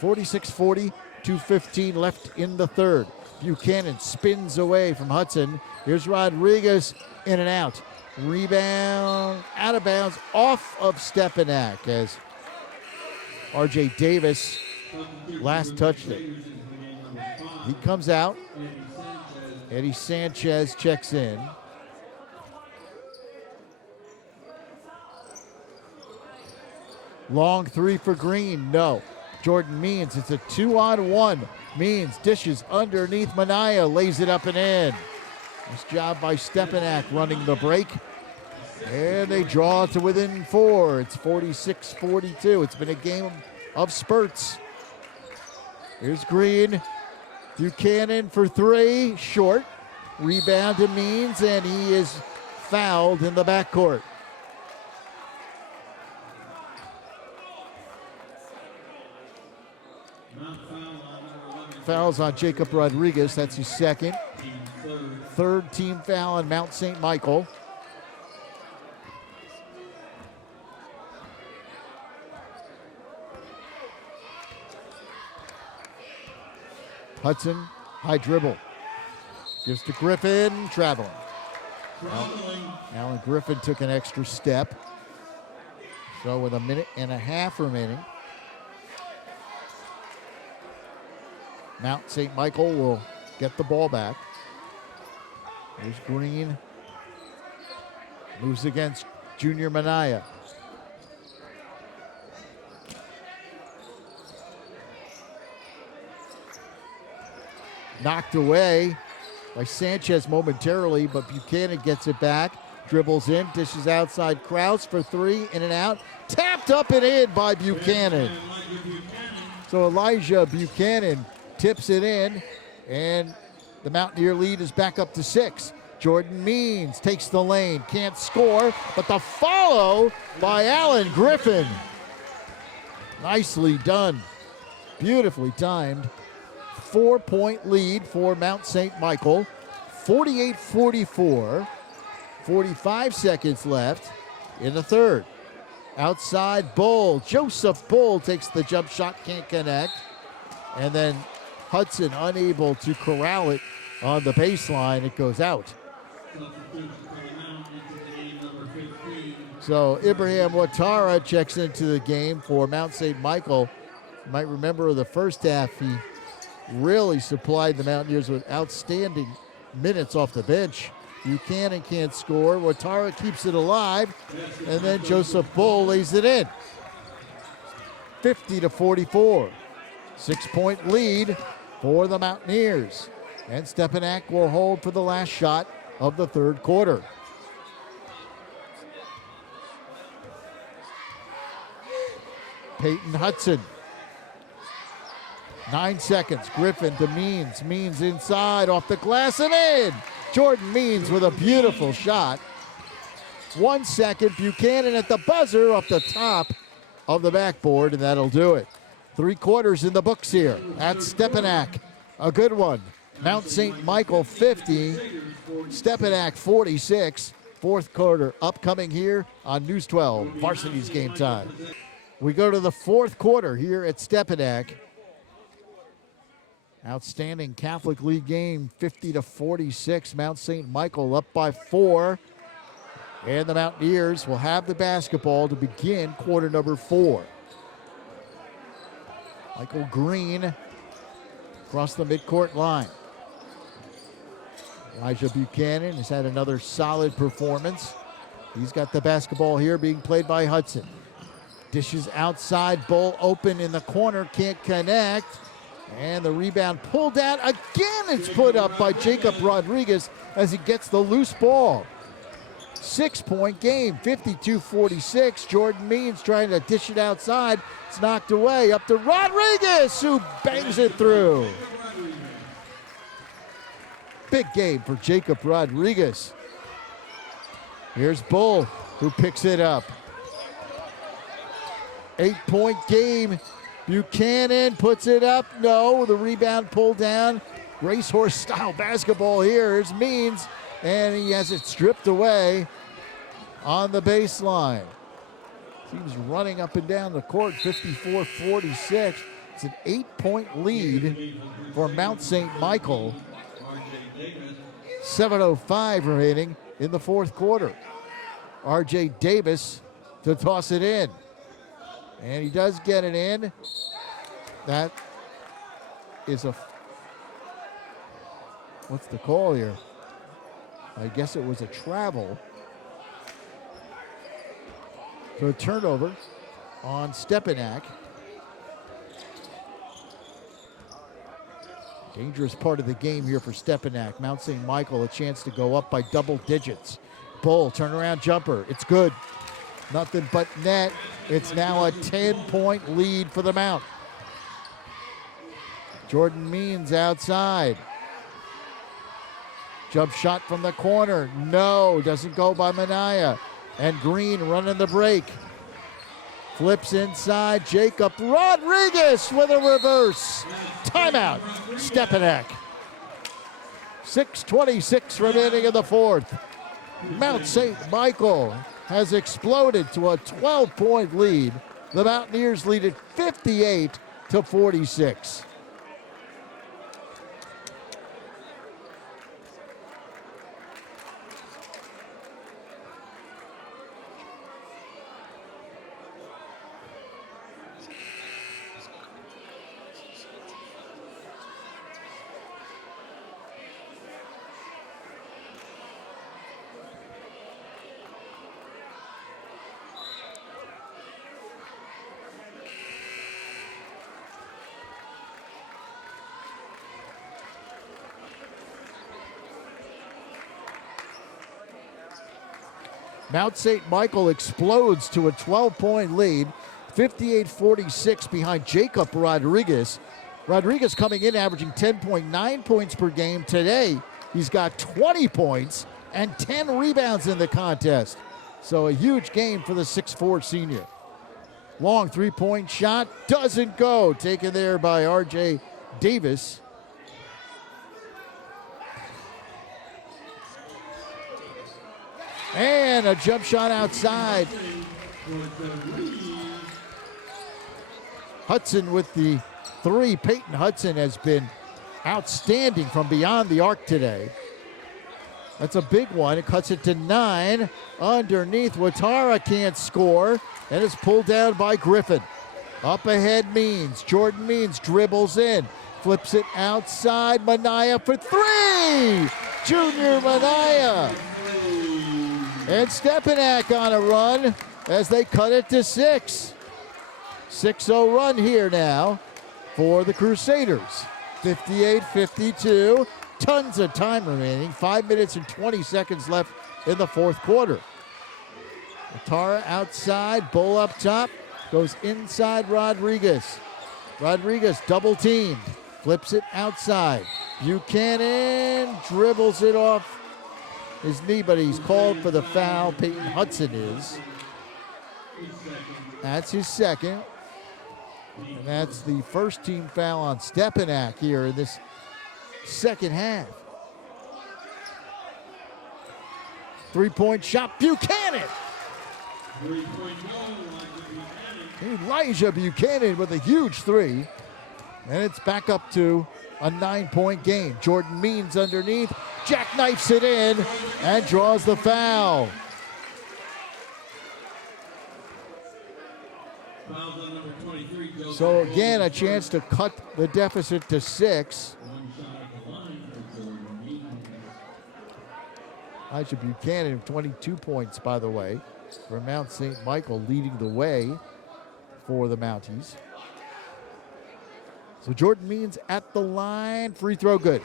46-40, 2:15 left in the third. Buchanan spins away from Hudson. Here's Rodriguez, in and out. Rebound, out of bounds, off of Stepinac as R.J. Davis last touched it. He comes out. Eddie Sanchez checks in. Long 3 for Green, no. Jordan Means, it's a 2-on-1. Means dishes underneath Minaya, lays it up and in. Nice job by Stepinac running the break. And they draw to within 4. It's 46-42. It's been a game of spurts. Here's Green. Buchanan for 3, short. Rebound to Means, and he is fouled in the backcourt. Fouls on Jacob Rodriguez, that's his second. Third team foul on Mount St. Michael. Hudson, high dribble. Gives to Griffin, traveling. Alan Griffin took an extra step. So with 1.5 minutes remaining. Mount St. Michael will get the ball back. There's Green. Moves against Junior Minaya. Knocked away by Sanchez momentarily, but Buchanan gets it back. Dribbles in, dishes outside. Krause for three, in and out. Tapped up and in by Buchanan. So Elijah Buchanan tips it in, and the Mountaineer lead is back up to 6. Jordan Means takes the lane, can't score, but the follow by Alan Griffin. Nicely done, beautifully timed. 4-point lead for Mount St. Michael, 48-44, 45 seconds left in the third. Outside Bull, Joseph Bull takes the jump shot, can't connect. And then Hudson unable to corral it on the baseline, it goes out. So Ibrahim Ouattara checks into the game for Mount St. Michael. You might remember the first half, he really supplied the Mountaineers with outstanding minutes off the bench. Buchanan can't score. Ouattara keeps it alive. And then Joseph Bull lays it in. 50-44. 6-point lead for the Mountaineers. And Stepinac will hold for the last shot of the third quarter. Peyton Hudson. 9 seconds. Griffin to Means. Means inside, off the glass and in. Jordan Means with a beautiful shot. 1 second. Buchanan at the buzzer off the top of the backboard, and that'll do it. 3 quarters in the books here at Stepinac. A good one. Mount St. Michael 50, Stepinac 46. Fourth quarter upcoming here on News 12, Varsity's Game Time. We go to the fourth quarter here at Stepinac. Outstanding Catholic League game, 50-46. Mount St. Michael up by 4. And the Mountaineers will have the basketball to begin quarter number 4. Michael Green across the midcourt line. Elijah Buchanan has had another solid performance. He's got the basketball here being played by Hudson. Dishes outside, Bull open in the corner, can't connect. And the rebound pulled out. Again, it's put up by Jacob Rodriguez as he gets the loose ball. 6-point game, 52-46. Jordan Means trying to dish it outside. It's knocked away. Up to Rodriguez, who bangs it through. Big game for Jacob Rodriguez. Here's Bull, who picks it up. 8-point game. Buchanan puts it up. No, the rebound pulled down. Racehorse style basketball here. Here's Means, and he has it stripped away on the baseline. Team's running up and down the court, 54-46. It's an 8-point lead for Mount St. Michael. 7:05 remaining in the fourth quarter. R.J. Davis to toss it in. And he does get it in. That is what's the call here? I guess it was a travel. So a turnover on Stepinac. Dangerous part of the game here for Stepinac. Mount St. Michael a chance to go up by double digits. Bull, turnaround jumper. It's good. Nothing but net. It's now a 10-point lead for the Mount. Jordan Means outside. Jump shot from the corner. No, doesn't go by Minaya. And Green running the break. Flips inside. Jacob Rodriguez with a reverse. Timeout. Stepinac. 6:26 remaining in the fourth. Mount St. Michael has exploded to a 12-point lead. The Mountaineers lead it 58-46. Mount St. Michael explodes to a 12-point lead, 58-46 behind Jacob Rodriguez. Rodriguez coming in averaging 10.9 points per game. Today, he's got 20 points and 10 rebounds in the contest. So a huge game for the 6'4 senior. Long three-point shot doesn't go. Taken there by R.J. Davis. And a jump shot outside. Hudson with the three. Peyton Hudson has been outstanding from beyond the arc today. That's a big one. It cuts it to 9. Underneath, Watara can't score, and it's pulled down by Griffin. Up ahead Means. Jordan Means dribbles in, flips it outside. Manaya for 3! Junior Manaya. And Stepinac on a run as they cut it to 6. 6-0 run here now for the Crusaders. 58-52. Tons of time remaining. 5 minutes and 20 seconds left in the fourth quarter. Atara outside, Bull up top, goes inside Rodriguez. Rodriguez double teamed, flips it outside. Buchanan dribbles it off his knee, but he's called for the foul. Peyton Hudson is. That's his second. And that's the first team foul on Stepinac here in this second half. Three-point shot, Buchanan. Elijah Buchanan with a huge three. And it's back up to a 9-point game. Jordan Means underneath, jackknifes it in and draws the foul. So again, a chance to cut the deficit to 6. Elijah Buchanan, 22 points, by the way, for Mount St. Michael, leading the way for the Mounties. So Jordan Means at the line, free throw good.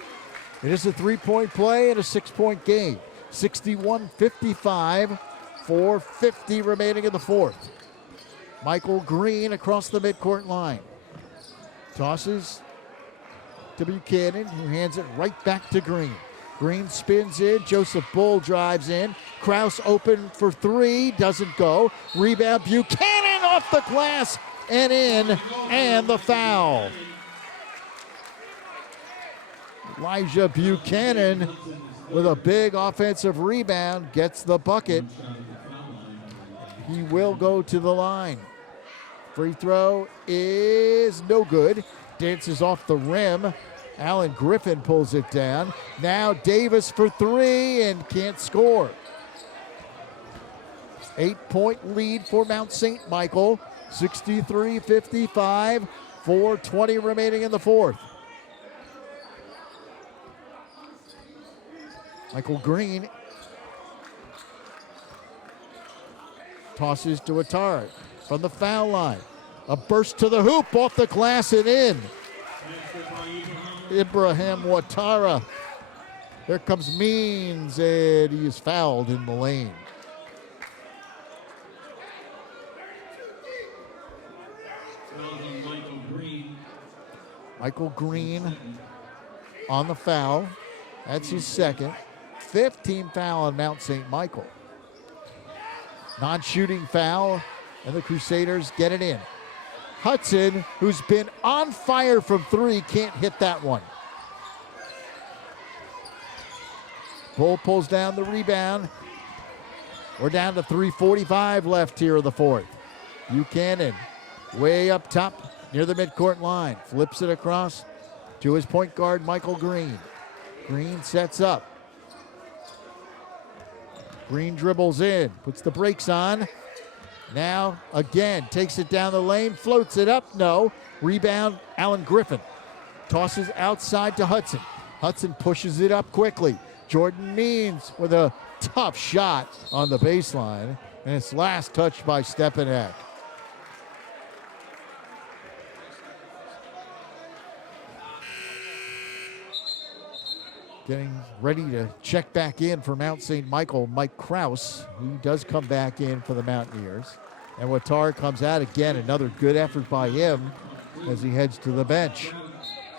It is a 3-point play and a 6-point game. 61-55, 4:50 remaining in the fourth. Michael Green across the midcourt line. Tosses to Buchanan, who hands it right back to Green. Green spins in, Joseph Bull drives in. Krause open for 3, doesn't go. Rebound, Buchanan off the glass and in, and the foul. Elijah Buchanan with a big offensive rebound gets the bucket. He will go to the line. Free throw is no good. Dances off the rim. Alan Griffin pulls it down. Now Davis for 3 and can't score. 8-point lead for Mount St. Michael. 63-55, 4:20 remaining in the fourth. Michael Green tosses to Atara from the foul line. A burst to the hoop, off the glass and in. Ibrahim Ouattara. Here comes Means, and he is fouled in the lane. Michael Green on the foul. That's his second. 15th foul on Mount St. Michael. Non-shooting foul, and the Crusaders get it in. Hudson, who's been on fire from 3, can't hit that one. Bull pulls down the rebound. We're down to 3:45 left here in the fourth. Buchanan way up top near the midcourt line. Flips it across to his point guard, Michael Green. Green sets up. Green dribbles in, puts the brakes on. Now, again, takes it down the lane, floats it up, no. Rebound, Alan Griffin. Tosses outside to Hudson. Hudson pushes it up quickly. Jordan Means with a tough shot on the baseline, and it's last touched by Stepinac. Getting ready to check back in for Mount St. Michael, Mike Kraus. He does come back in for the Mountaineers. And Wattar comes out again. Another good effort by him as he heads to the bench.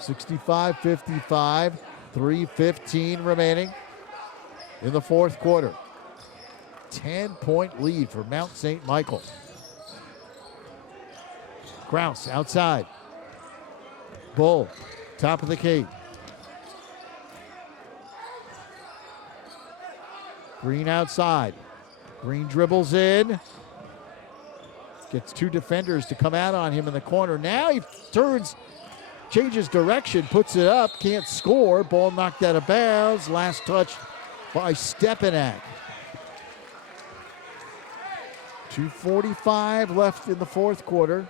65-55, 3:15 remaining in the fourth quarter. 10-point lead for Mount St. Michael. Kraus outside. Bull, top of the key. Green outside. Green dribbles in. Gets two defenders to come out on him in the corner. Now he turns, changes direction, puts it up, can't score. Ball knocked out of bounds. Last touch by Stepinac. 2:45 left in the fourth quarter.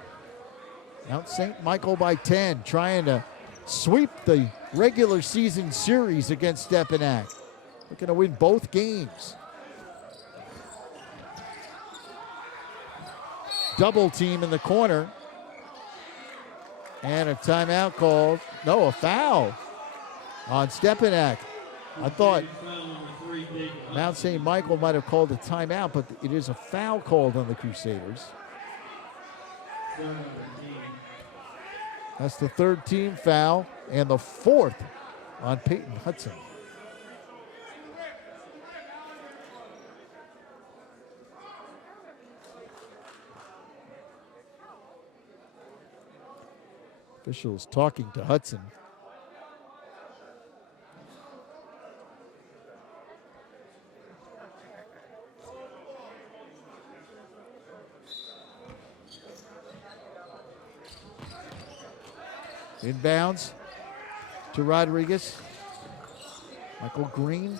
Mount St. Michael by 10, trying to sweep the regular season series against Stepinac. Looking to win both games. Double team in the corner. And a timeout called. No, a foul on Stepinac. I thought Mount St. Michael might have called a timeout, but it is a foul called on the Crusaders. That's the third team foul and the fourth on Peyton Hudson. Officials talking to Hudson. Inbounds to Rodriguez. Michael Green.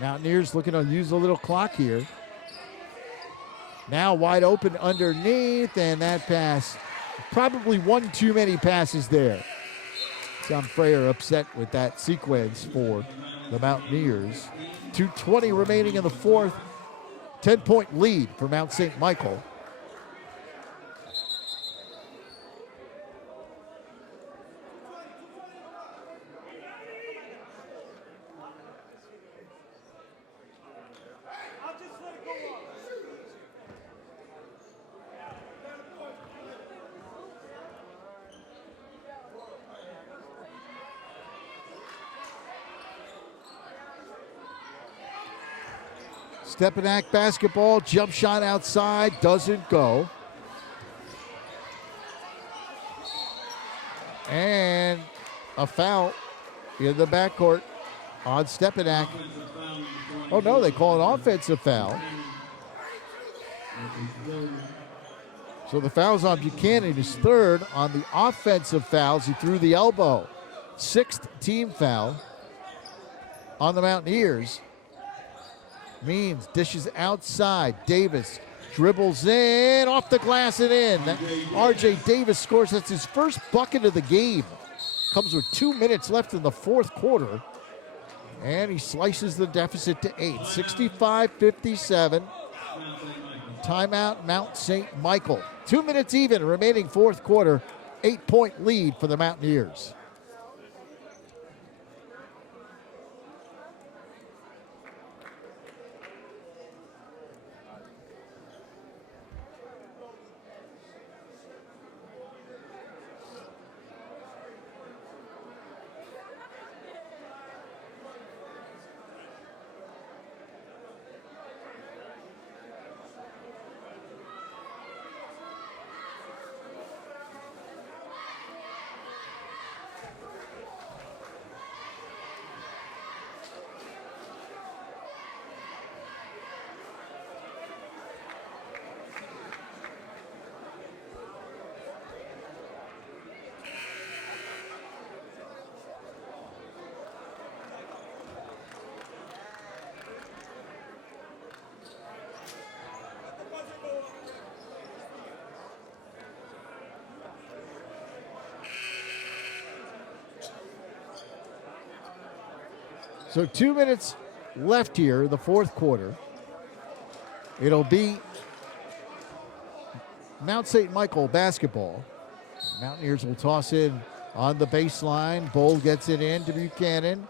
Mountaineers looking to use a little clock here. Now wide open underneath, and that pass, probably one too many passes there. Tom Freyer upset with that sequence for the Mountaineers. 2:20 remaining in the fourth. 10-point lead for Mount St. Michael. Stepinac basketball, jump shot outside, doesn't go. And a foul in the backcourt on Stepinac. Oh no, they call an offensive foul. So the foul's on Buchanan, his third on the offensive fouls. He threw the elbow. Sixth team foul on the Mountaineers. Means dishes outside. Davis dribbles in, off the glass and in. R.J. Davis scores. That's his first bucket of the game. Comes with 2 minutes left in the fourth quarter. And he slices the deficit to 8. 65-57. Timeout, Mount St. Michael. 2 minutes even, remaining fourth quarter. 8-point lead for the Mountaineers. So 2 minutes left here, the fourth quarter. It'll be Mount St. Michael basketball. Mountaineers will toss in On the baseline, Bull gets it in to Buchanan.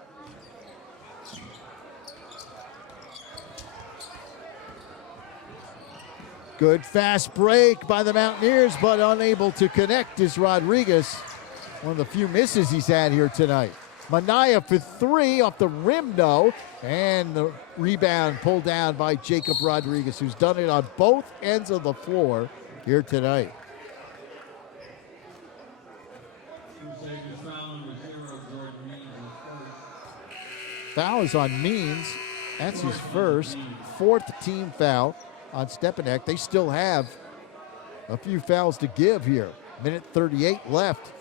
Good fast break by the Mountaineers, but unable to connect is Rodriguez. One of the few misses he's had here tonight. Manaya for three, off the rim, no. And the rebound pulled down by Jacob Rodriguez, who's done it on both ends of the floor here tonight. Foul is on Means. That's his first. Fourth team foul on Stepinac. They still have a few fouls to give here. Minute 38 left.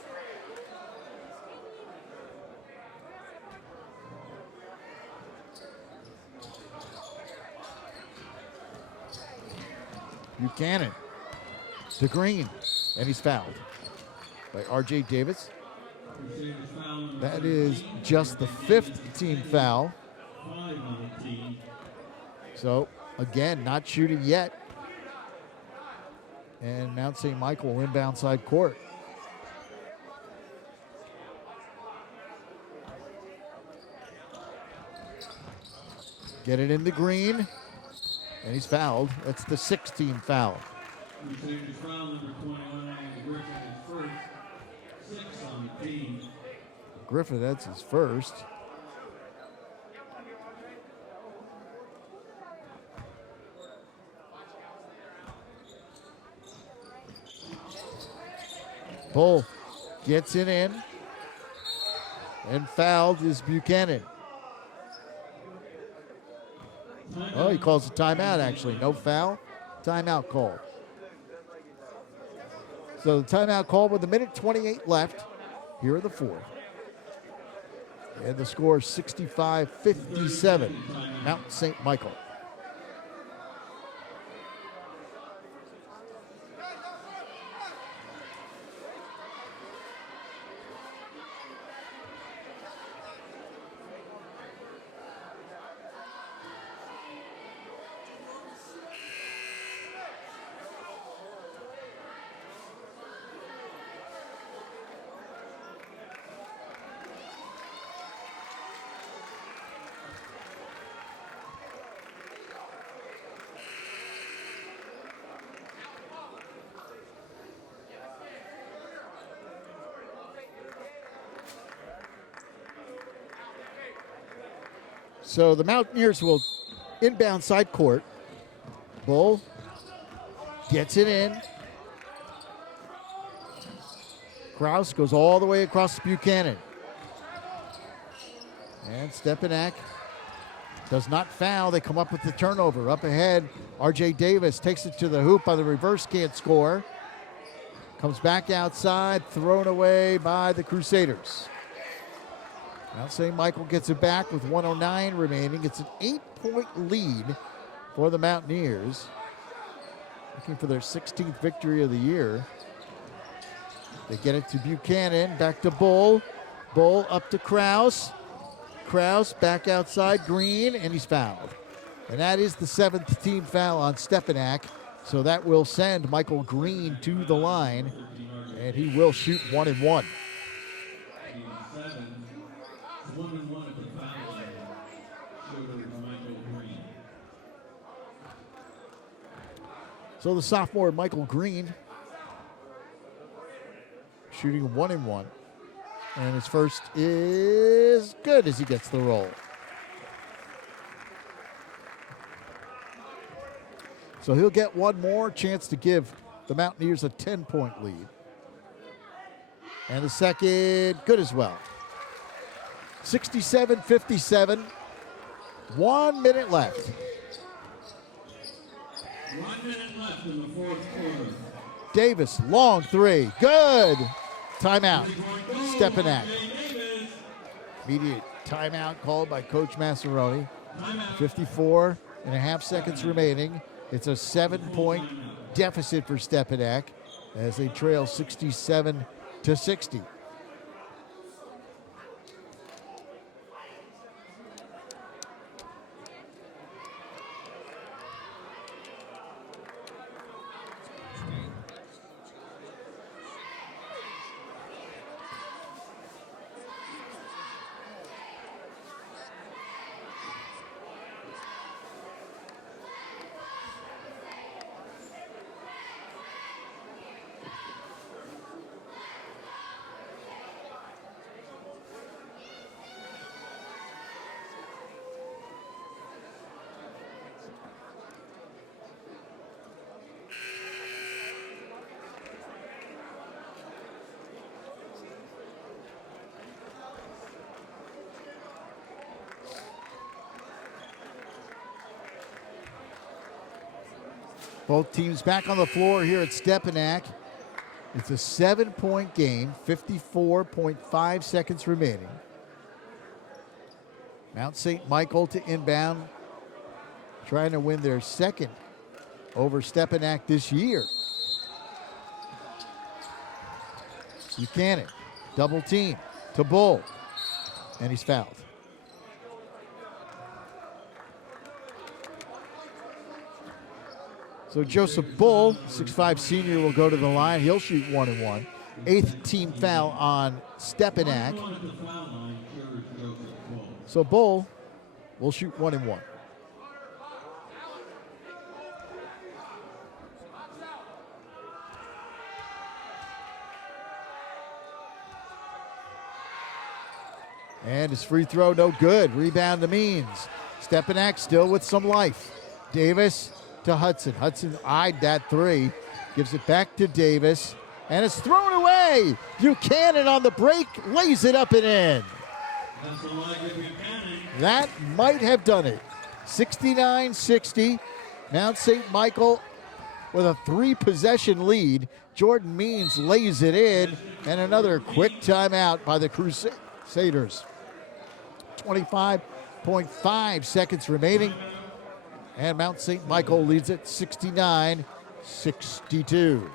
Buchanan to Green, and he's fouled by R.J. Davis. That is just the fifth team foul. So, again, not shooting yet. And Mount St. Michael inbound side court. Get it in the Green. And he's fouled. That's the sixth team foul. Griffin, that's his first. Bull gets it in. And fouled is Buchanan. Oh, he calls a timeout, actually. No foul. Timeout called. So the timeout called with a minute 28 left here in the fourth. And the score is 65-57. Mount St. Michael. So the Mountaineers will inbound side court. Bull gets it in. Kraus goes all the way across Buchanan. And Stepinac does not foul. They come up with the turnover. Up ahead, R.J. Davis takes it to the hoop on the reverse, can't score. Comes back outside, thrown away by the Crusaders. Mount St. Michael gets it back with 1:09 remaining. It's an 8-point lead for the Mountaineers. Looking for their 16th victory of the year. They get it to Buchanan, back to Bull. Bull up to Kraus. Kraus back outside, Green, and he's fouled. And that is the seventh team foul on Stepinac. So that will send Michael Green to the line, and he will shoot 1 and 1. So the sophomore Michael Green shooting 1 and 1. And his first is good as he gets the roll. So he'll get one more chance to give the Mountaineers a 10-point lead. And the second, good as well. 67-57. 1 minute left. 1 minute left in the fourth quarter. Davis, long three. Good. Timeout. Stepinac. Immediate timeout called by Coach Massaroni. 54 and a half seconds remaining. It's a 7-point deficit for Stepinac as they trail 67-60. Both teams back on the floor here at Stepinac. It's a 7-point game, 54.5 seconds remaining. Mount St. Michael to inbound, trying to win their second over Stepinac this year. Buchanan, double team to Bull, and he's fouled. So Joseph Bull, 6'5" senior, will go to the line. He'll shoot 1 and 1. 8th team foul on Stepinac. So Bull will shoot 1 and 1. And his free throw, no good. Rebound to Means. Stepinac still with some life. Davis to Hudson. Hudson eyed that three. Gives it back to Davis. And it's thrown away. Buchanan on the break lays it up and in. That might have done it. 69-60. Mount St. Michael with a 3-possession lead. Jordan Means lays it in. And another quick timeout by the Crusaders. 25.5 seconds remaining. And Mount St. Michael leads it 69-62.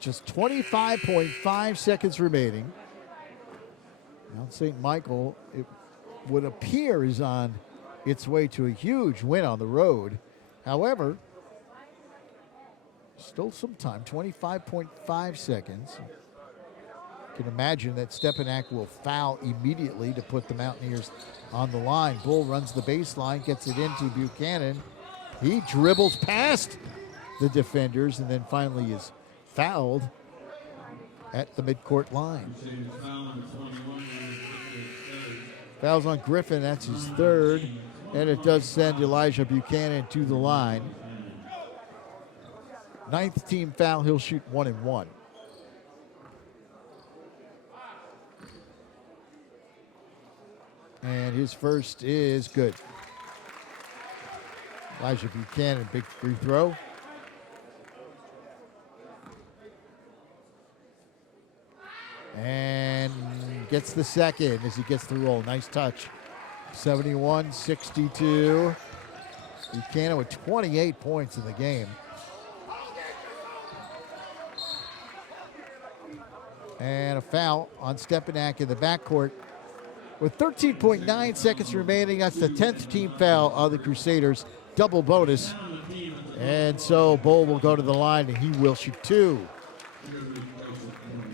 Just 25.5 seconds remaining. Mount St. Michael, it would appear, is on its way to a huge win on the road. However, still some time, 25.5 seconds. You can imagine that Stepinac will foul immediately to put the Mountaineers on the line. Bull runs the baseline, gets it into Buchanan. He dribbles past the defenders and then finally is fouled at the midcourt line. Fouls on Griffin, that's his third, and it does send Elijah Buchanan to the line. 9th team foul, he'll shoot 1 and 1. And his first is good. Elijah Buchanan, big free throw. And gets the second as he gets the roll. Nice touch. 71-62. Buchanan with 28 points in the game. And a foul on Stepinac in the backcourt. With 13.9 seconds remaining, that's the 10th team foul of the Crusaders. Double bonus. And so Bull will go to the line and he will shoot 2.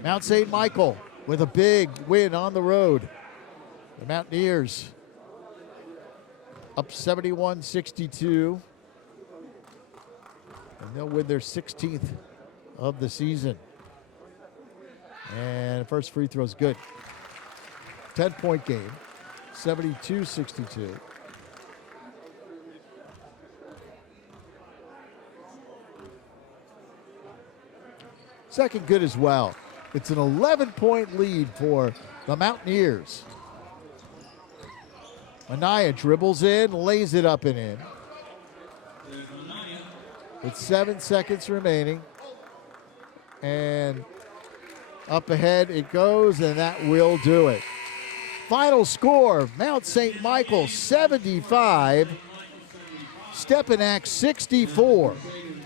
Mount St. Michael with a big win on the road. The Mountaineers up 71-62. And they'll win their 16th of the season. And the first free throw is good. 10-point game, 72-62. Second good as well. It's an 11-point lead for the Mountaineers. Anaya dribbles in, lays it up and in. With 7 seconds remaining. And up ahead it goes, and that will do it. Final score, Mount St. Michael 75, Stepinac 64.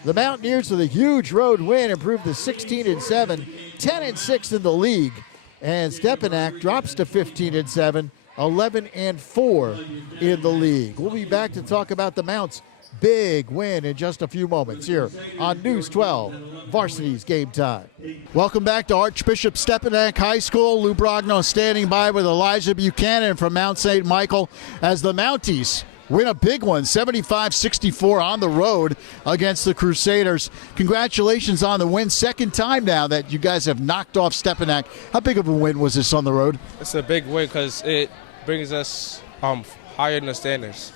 The Mountaineers with a huge road win improved to 16-7, 10-6 in the league. And Stepinac drops to 15-7, 11-4 in the league. We'll be back to talk about the Mounts' big win in just a few moments here on News 12, Varsity's Game Time. Welcome back to Archbishop Stepinac High School. Lou Brogno standing by with Elijah Buchanan from Mount St. Michael as the Mounties win a big one, 75-64 on the road against the Crusaders. Congratulations on the win. Second time now that you guys have knocked off Stepinac. How big of a win was this on the road? It's a big win because it brings us higher in the standings.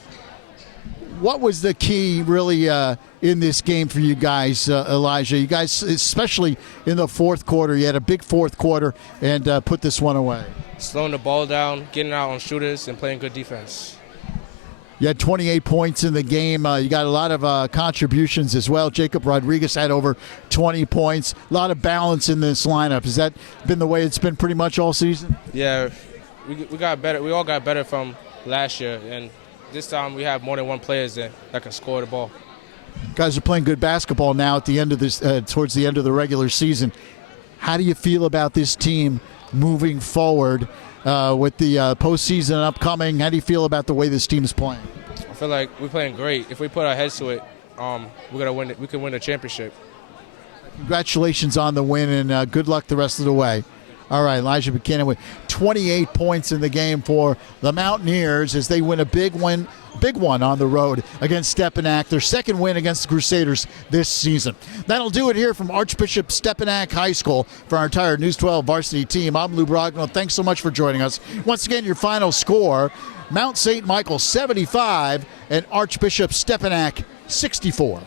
What was the key really in this game for you guys, Elijah? You guys, especially in the fourth quarter, you had a big fourth quarter and put this one away. Slowing the ball down, getting out on shooters, and playing good defense. You had 28 points in the game. You got a lot of contributions as well. Jacob Rodriguez had over 20 points. A lot of balance in this lineup. Has that been the way it's been pretty much all season? Yeah, we got better. We all got better from last year, and this time we have more than one player that can score the ball. Guys are playing good basketball now at the end of this, towards the end of the regular season. How do you feel about this team moving forward with the postseason upcoming? How do you feel about the way this team is playing? I feel like we're playing great. If we put our heads to it, we're gonna win it. We can win the championship. Congratulations on the win, and good luck the rest of the way. All right, Elijah Buchanan with 28 points in the game for the Mountaineers as they win a big one on the road against Stepinac, their second win against the Crusaders this season. That'll do it here from Archbishop Stepinac High School. For our entire News 12 varsity team, I'm Lou Brogno. Thanks so much for joining us. Once again, your final score, Mount St. Michael 75 and Archbishop Stepinac 64.